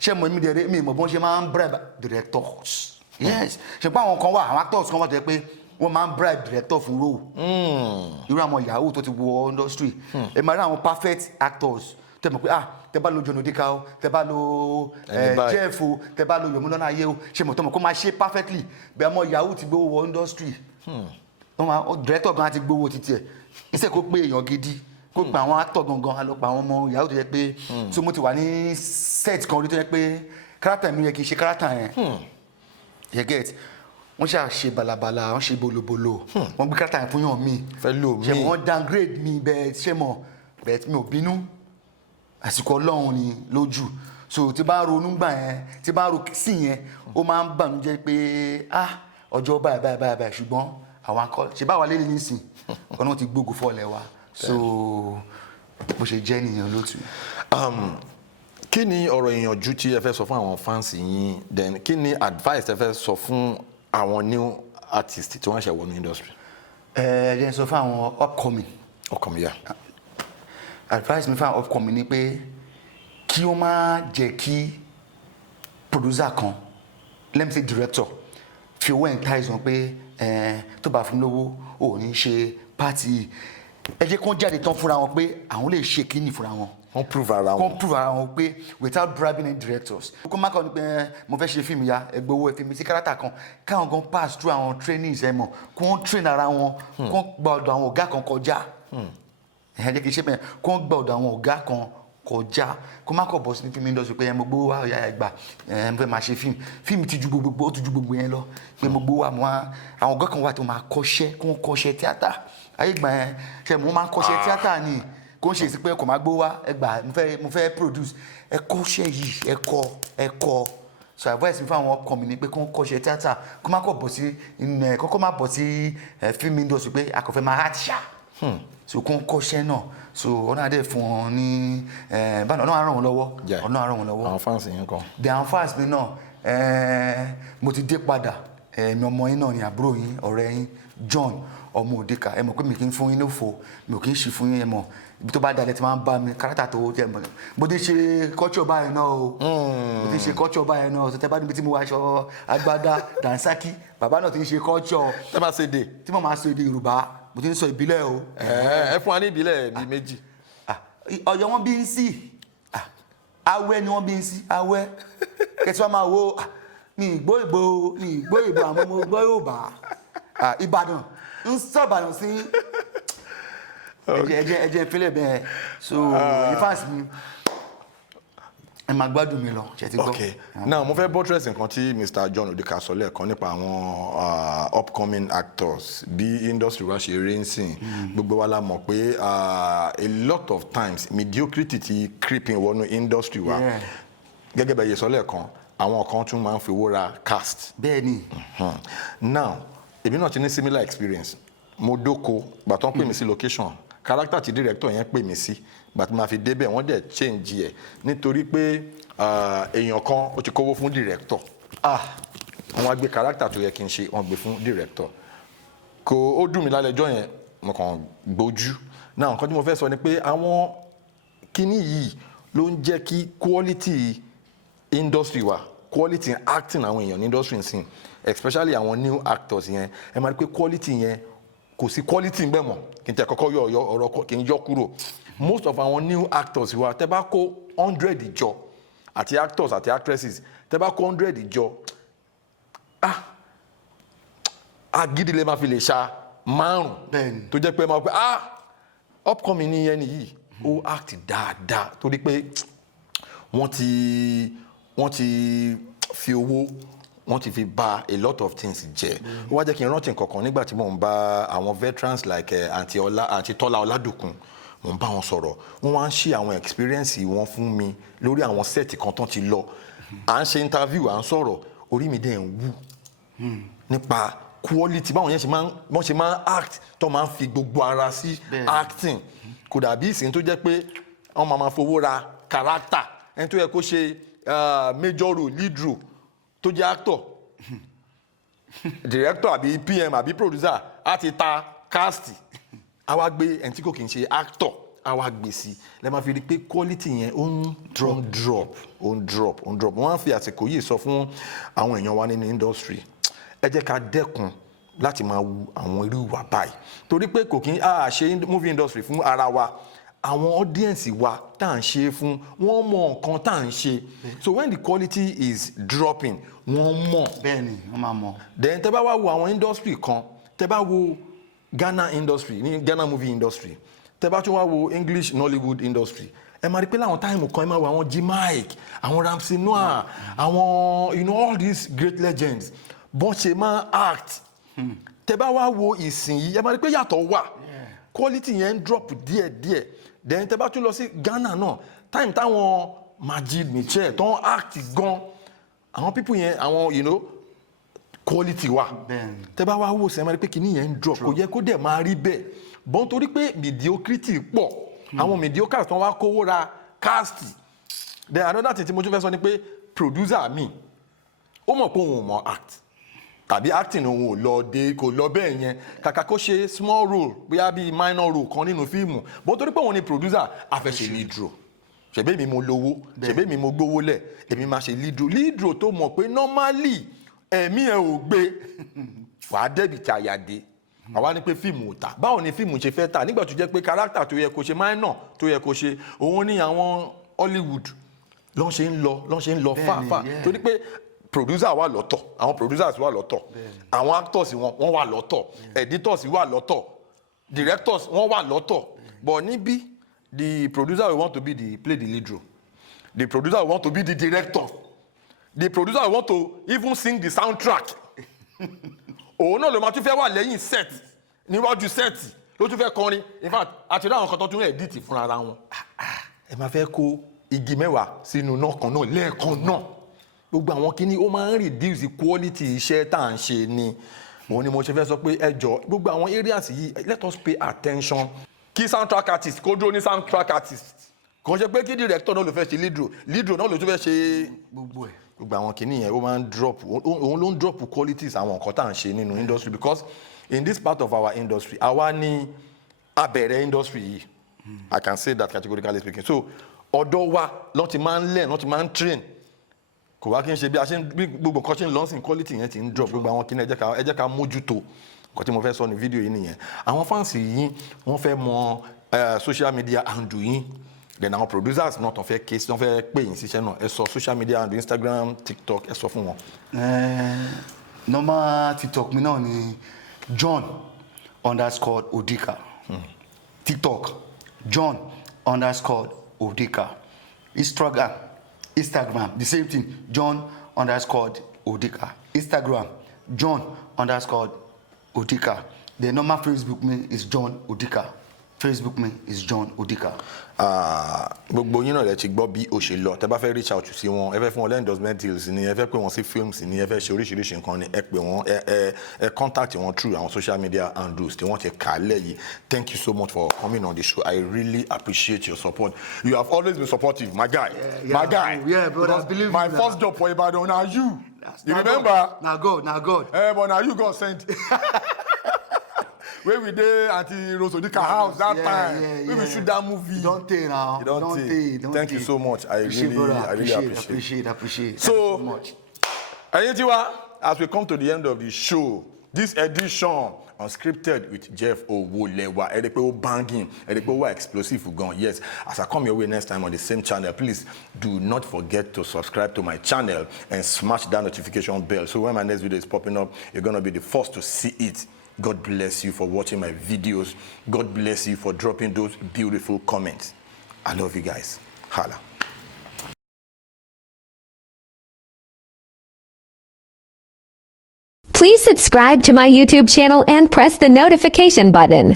ṣé mo mi mọ̀ bí wọ́n ṣe máa ń bribe directors. yes ṣe pé àwọn kan wà àwọn actors kan wà tó yẹ pé wọ́n máa ń bribe director fún role. irú àwọn yahoo tó ti wọ industry ẹ máa rí àwọn perfect actors tẹ mọ̀ pé tẹ bá lo John Odika o tẹ bá lo Jeff o tẹ bá lo Yomilona ayé o ṣe mọ̀ tó mọ̀ kó máa ṣe perfectly bẹ́ẹ̀ àwọn yahoo ti gbowó wọ industry director gan ti gbowó títí ẹ̀ iṣẹ́ kó pé èèyàn gidi kó gba àwọn actor gangan a lọ pa àwọn ọmọ yahoo tó yẹ pé tí mo ti wà ní set kan rí tó yẹ pé character mi yẹ kí n ṣe character yẹn you get wọ́n ṣe balabala wọ́n ṣe bolobolo wọ́n gbé character yẹn fún yàn mí ṣe wọ́n downgrade mi bẹ́ẹ̀ ṣe mọ̀ bẹ́ẹ̀ mi ò bínú àsìkò Ọlọ́run ni lójú so tí bá ronú gbà yẹn tí bá ro sí yẹn ó máa ń bà mí jẹ́ pé ọjọ́ báyìí ṣùgbọ́n àwọn akọ ṣe báwa lé nísìn ọ̀nà ti gbógun fọ́ọ̀lẹ̀ wa so bó ṣe jẹ́ nìyẹn lótú. kí ni ọ̀rọ̀ ìyànjú tí ẹ fẹ́ sọ fún àwọn fans yín, then kí ni advice ẹ fẹ́ sọ fún àwọn new artist tí wọ́n ṣe wọnú industry? Jẹ́ sọ fún àwọn upcoming yeah. Advice mi fún àwọn upcoming ni pé kí ó má jẹ́ kí producer kan, let me say director, fi owó entice wọn pé tó bá fún mi lówó ò ní ṣe party. Ẹ jẹ́ kó jáde tán fúnra wọn pé àwọn lè ṣe kíní fúnra wọn. Wọ́n prove ara wọn pé without bribing any directors. Kó má kàn ní pé mo fẹ́ ṣe fíìmù ya ẹgbẹ́ owó ẹ̀fíìmù sí kárátà kan káwọn gan pass through àwọn trainings ẹ̀ mọ̀ kó wọ́n train ara wọn kó wọ́n gba ọ̀dọ̀ àwọn ọ̀gá kan kọjá. Ẹ̀ jẹ́ kí n ṣe bẹ́ẹ̀ kó wọ́n gba ọ̀dọ̀ àwọn ọ̀gá kan kọjá kó má kọ̀ bọ́ sí ní fíìmù industry pé mo gbówó wá ọ̀yà ẹgbà mo fẹ́ máa ṣe fíìmù ti ju gbogbo yẹn lọ pé mo gbówó wá àwọn ọ̀gá kan wà tó máa kọ́ṣẹ́ kó wọ́n kọ́ṣẹ́ tíátà ayé gbà yẹn ṣe mo máa ń kọ́ṣẹ́ tíátà ni kò ń ṣe sí pé kò máa gbó wá ẹgbà mo fẹ́ produce ẹ kọ́ṣẹ́ yìí ẹ kọ́ so advice mi fún àwọn upcoming ni pé kó ń kọ́ṣẹ́ tíátà kó má kọ̀ bọ̀ sí kókó má bọ̀ sí film industry pé akọ̀fẹ́ máa hard ṣá so kó ń kọ́ṣẹ́ náà so ọ̀nà àdé fún wọn ní báyìí ọ̀nà àrùn wọn lọ́wọ́ àwọn fans yẹn kan. àwọn fans mi náà mo ti dé padà mi ọmọ yín náà ni àbúrò yín ọ̀rẹ́ yín John ọmọ Odika ẹ mọ̀ pé mi kì í fún yín lófo mi ò kì í ṣì fún yín ẹ mọ̀ ibi tó bá dalẹ̀ tí máa ń bá mi kárátà tó jẹ́ mọ̀ bó ti ṣe culture báyìí náà o bó ti ṣe culture báyìí náà o tẹ́tẹ́ bá níbi tí mo wá aṣọ agbádá dansaki bàbá náà ti ń ṣe culture tẹ́ bá ṣe dé tí mo máa ṣe èdè Yorùbá mo ti ń sọ ìbílẹ̀ o. ẹ fún wa ní ìbílẹ̀ bíi méjì. Ọ̀yọ́ wọn bí ń sí awẹ́ ni wọ́n bí ń sí awẹ́ kẹsí wọn máa wo mi ìgbó ìbò àmọ́ mo gbọ́ Yorùbá Ìbàdàn ń sọ̀bàdàn sí ẹjẹ ìpínlẹ̀ bẹ́ẹ̀ so ìfàsí mi ẹ máa gbádùn mi lọ ṣe ti gbọ́. Okay, now mo fẹ́ buttress nǹkan tí Mr. John Odika sọ lẹ́ẹ̀kan nípa àwọn upcoming actors bí industry wa ṣe rí ń sìn gbogbo wa la mọ̀ pé a lot of times mediocrity ti creeping wọnú industry wa gẹ́gẹ́ bẹ́ẹ̀ yẹ sọ lẹ́ẹ̀kan àwọn kan tún máa ń fi owó ra cast. Bẹ́ẹ̀ni. Now èmi náà ti ní similar experience mo dóko gbàtọ́ pè mí sí location character ti director yẹn pè mí sí gbàtí máa fi débẹ̀ wọ́n dẹ̀ change ẹ̀ nítorí pé èèyàn kan ó ti kówó fún director wọ́n wá gbé character tó yẹ kí n ṣe wọ́n gbé fún director kò ó dùn mí lálẹ́jọ́ yẹn mo kàn gbójú náà nǹkan tí mo fẹ́ sọ ni pé àwọn kíní yìí ló ń jẹ́ kí quality industry wa quality acting àwọn èèyàn ní industry ń sìn especially àwọn new actors yẹn ẹ máa rí pé quality yẹn kò sí quality ń bẹ̀ mọ́ kí n tẹ kọ́kọ́ yọ ọ̀rọ̀ kí n yọ kúrò most of àwọn new actors wa tẹ bá kó 100 ìjọ àti actors àti actresses tẹ bá kó 100 ìjọ agídí lè máa fi lè ṣa 5 tó jẹ́ pé máa pẹ́ upcoming ní ẹni yìí ó act dáadáa torí pé wọ́n ti fi owó wọ́n ti fi bà a lot of things jẹ́ ó wá jẹ́ kí n rántí nǹkankan nígbà tí mò ń bá àwọn veterans like àǹtí Tọ́lá Ọládùkún mò ń bá wọn sọ̀rọ̀ wọ́n wá ń ṣe àwọn experience wọn fún mi lórí àwọn set kan tán ti lọ à ń ṣe interview à ń sọ̀rọ̀ orí mi dẹ̀ ń wú nípa quality báwọn yẹn ṣe máa ń act tó máa ń fi gbogbo ara sí acting kò dàbí ìsìn tó jẹ́ pé wọ́n máa fowó ra character ẹni tó yẹ kó ṣe major role lead role tó jẹ́ actor director àbí PM àbí producer á ti ta cast á wá gbé ẹni tí kò kì í ṣe actor á wá gbé sí lẹ́ẹ̀ máa fi rí pé quality yẹn ó ń drop wọ́n á fi àsìkò yìí sọ fún àwọn èèyàn wa nínú industry ẹ jẹ́ ká dẹ́kun láti máa wu àwọn irú ìwà báyìí torí pé kò kí ṣe movie industry fún ara wa àwọn audience wa tá à ń ṣe fún wọ́n mọ nǹkan tá à ń ṣe so when the quality is dropping wọ́n mọ̀. Bẹ́ẹ̀ni wọ́n máa mọ̀. then tẹ́ bá wá wo àwọn industry kan tẹ́ bá wo Ghana industry ní Ghana movie industry tẹ́ bá tún wá wo English Nollywood industry ẹ máa rí pé láwọn táìmù kan ẹ máa wo àwọn G Mike àwọn Ramsey Noah àwọn all these great legends bọ́n ṣe máa act tẹ́ bá wá wo ìsìn yìí ẹ máa rí pé yàtọ̀ wà quality yẹn ń drop díẹ̀díẹ̀ then tẹ́ bá tún lọ sí Ghana náà time táwọn Majid Michel tó ń act gan àwọn people yẹn àwọn quality wà tẹ́ bá wá wò sí ẹ máa rí pé kìíní yẹn ń drop kò yẹ kó dẹ̀ máa rí bẹ́ẹ̀ bọ́n torí pé mediocrity pọ̀ àwọn mediocre tó wá kówó ra cast then another thing tí mo tún fẹ́ sọ ni pé producer mi ó mọ̀ pé òun ò mọ̀ act tàbí acting òun ò lọ dé kò lọ bẹ́ẹ̀ yẹn kàkà kó ṣe small role bóyá bíi minor role kan nínú fíìmù bó torí pé òun ni producer àfẹsẹ̀ lead role ṣèbí mi mo lówó ṣèbí mi mo gbówó lẹ̀ èmi máa ṣe lead role tó mọ̀ pé normally ẹ̀mí ẹ̀ ò gbé wàá dẹ́bìtì àyàdé àwa ní pé fíìmù ò tà báwo ni fíìmù ṣe fẹ́ tà nígbà tó jẹ́ pé character tó yẹ kó ṣe minor tó yẹ kó ṣe òun ní àwọn Hollywood lọ́n ṣe ń lọ fáfá torí pé producer wà lọ́tọ̀ àwọn producers wà lọ́tọ̀ àwọn actors wọ́n wà lọ́tọ̀ editors wà lọ́tọ̀ directors wọ́n wà lọ́tọ̀ but níbí the producer will want to be play the lead role the producer will want to be the director the producer will want to even sing the soundtrack òun náà ló máa tún fẹ́ wà lẹ́yìn set níwájú set ló tún fẹ́ kọrin in fact àti rí àwọn kan tó tún edit fúnra ara wọn ẹ máa fẹ́ kó igi mẹ́wàá sínú náà kan náà lẹ́ẹ̀kan náà gbogbo àwọn kíní ó máa ń reduce quality iṣẹ́ tá à ń ṣe ni òun ni mo ṣe fẹ́ sọ pé ẹ jọ gbogbo àwọn areas yìí let us pay attention kí soundtrack artist kó dúró ní soundtrack artist kò ṣe pé kí director náà ló fẹ́ ṣe lead role náà ló tún fẹ́ ṣe gbogbo àwọn kíní yẹn ó máa ń drop òun ló ń drop qualities àwọn nǹkan tá à ń ṣe nínú industry because in this part of our industry àwa ní abẹ̀rẹ̀ industry yìí I can say that categorically speaking so ọ̀dọ̀ wa lọ́n ti máa ń learn lọ́n ti máa ń train kò wá kí n ṣe bí a ṣe ń bí gbogbo nǹkan ṣe ń lọ́sìn quality yẹn ti ń drop gbogbo àwọn kíní ẹ jẹ́ ká mójútó nǹkan tí mo fẹ́ sọ ní fídíò yìí nìyẹn àwọn fans yìí wọ́n fẹ́ mọ social media handle yín then àwọn producers náà tó fẹ́ case tó fẹ́ pè yín síṣẹ́ náà ẹ sọ social media handle Instagram TikTok ẹ sọ fún wọn. normal TikTok mi náà ni John_Odika TikTok John_Odika Instagram the same thing John_Odika Instagram John_Odika the normal Facebook me is John Odika Facebook me is John Odika. Gbogbo yín náà lè ti gbọ́ bí ó ṣe lọ tẹ́ bá fẹ́ reach out sí wọn ẹ fẹ́ fún wọn endorsement deals ni ẹ fẹ́ pè wọ́n sí films ni ẹ fẹ́ ṣe oríṣiríṣi nǹkan ni ẹ pè wọ́n ẹ contact wọn through àwọn social media handles tí wọ́n ti kà á lẹ̀ yìí. Thank you so much for coming on the show. I really appreciate your support. You have always been supportive, my guy. My guy. Yeah, brothers, believe my me first job for Ibadan na you. You remember? Na God. But now you God sent. Where we there at the Odika house that time. We shoot that movie. Don't take now. Don't take. Thank you so much. I really appreciate. So much. As we come to the end of the show, this edition Unscripted with Jeff Owolewa, Edepo banging, Edepo explosive gun. Yes, as I come your way next time on the same channel, please do not forget to subscribe to my channel and smash that notification bell. So when my next video is popping up, you're gonna be the first to see it. God bless you for watching my videos. God bless you for dropping those beautiful comments. I love you guys. Hala. Please subscribe to my YouTube channel and press the notification button.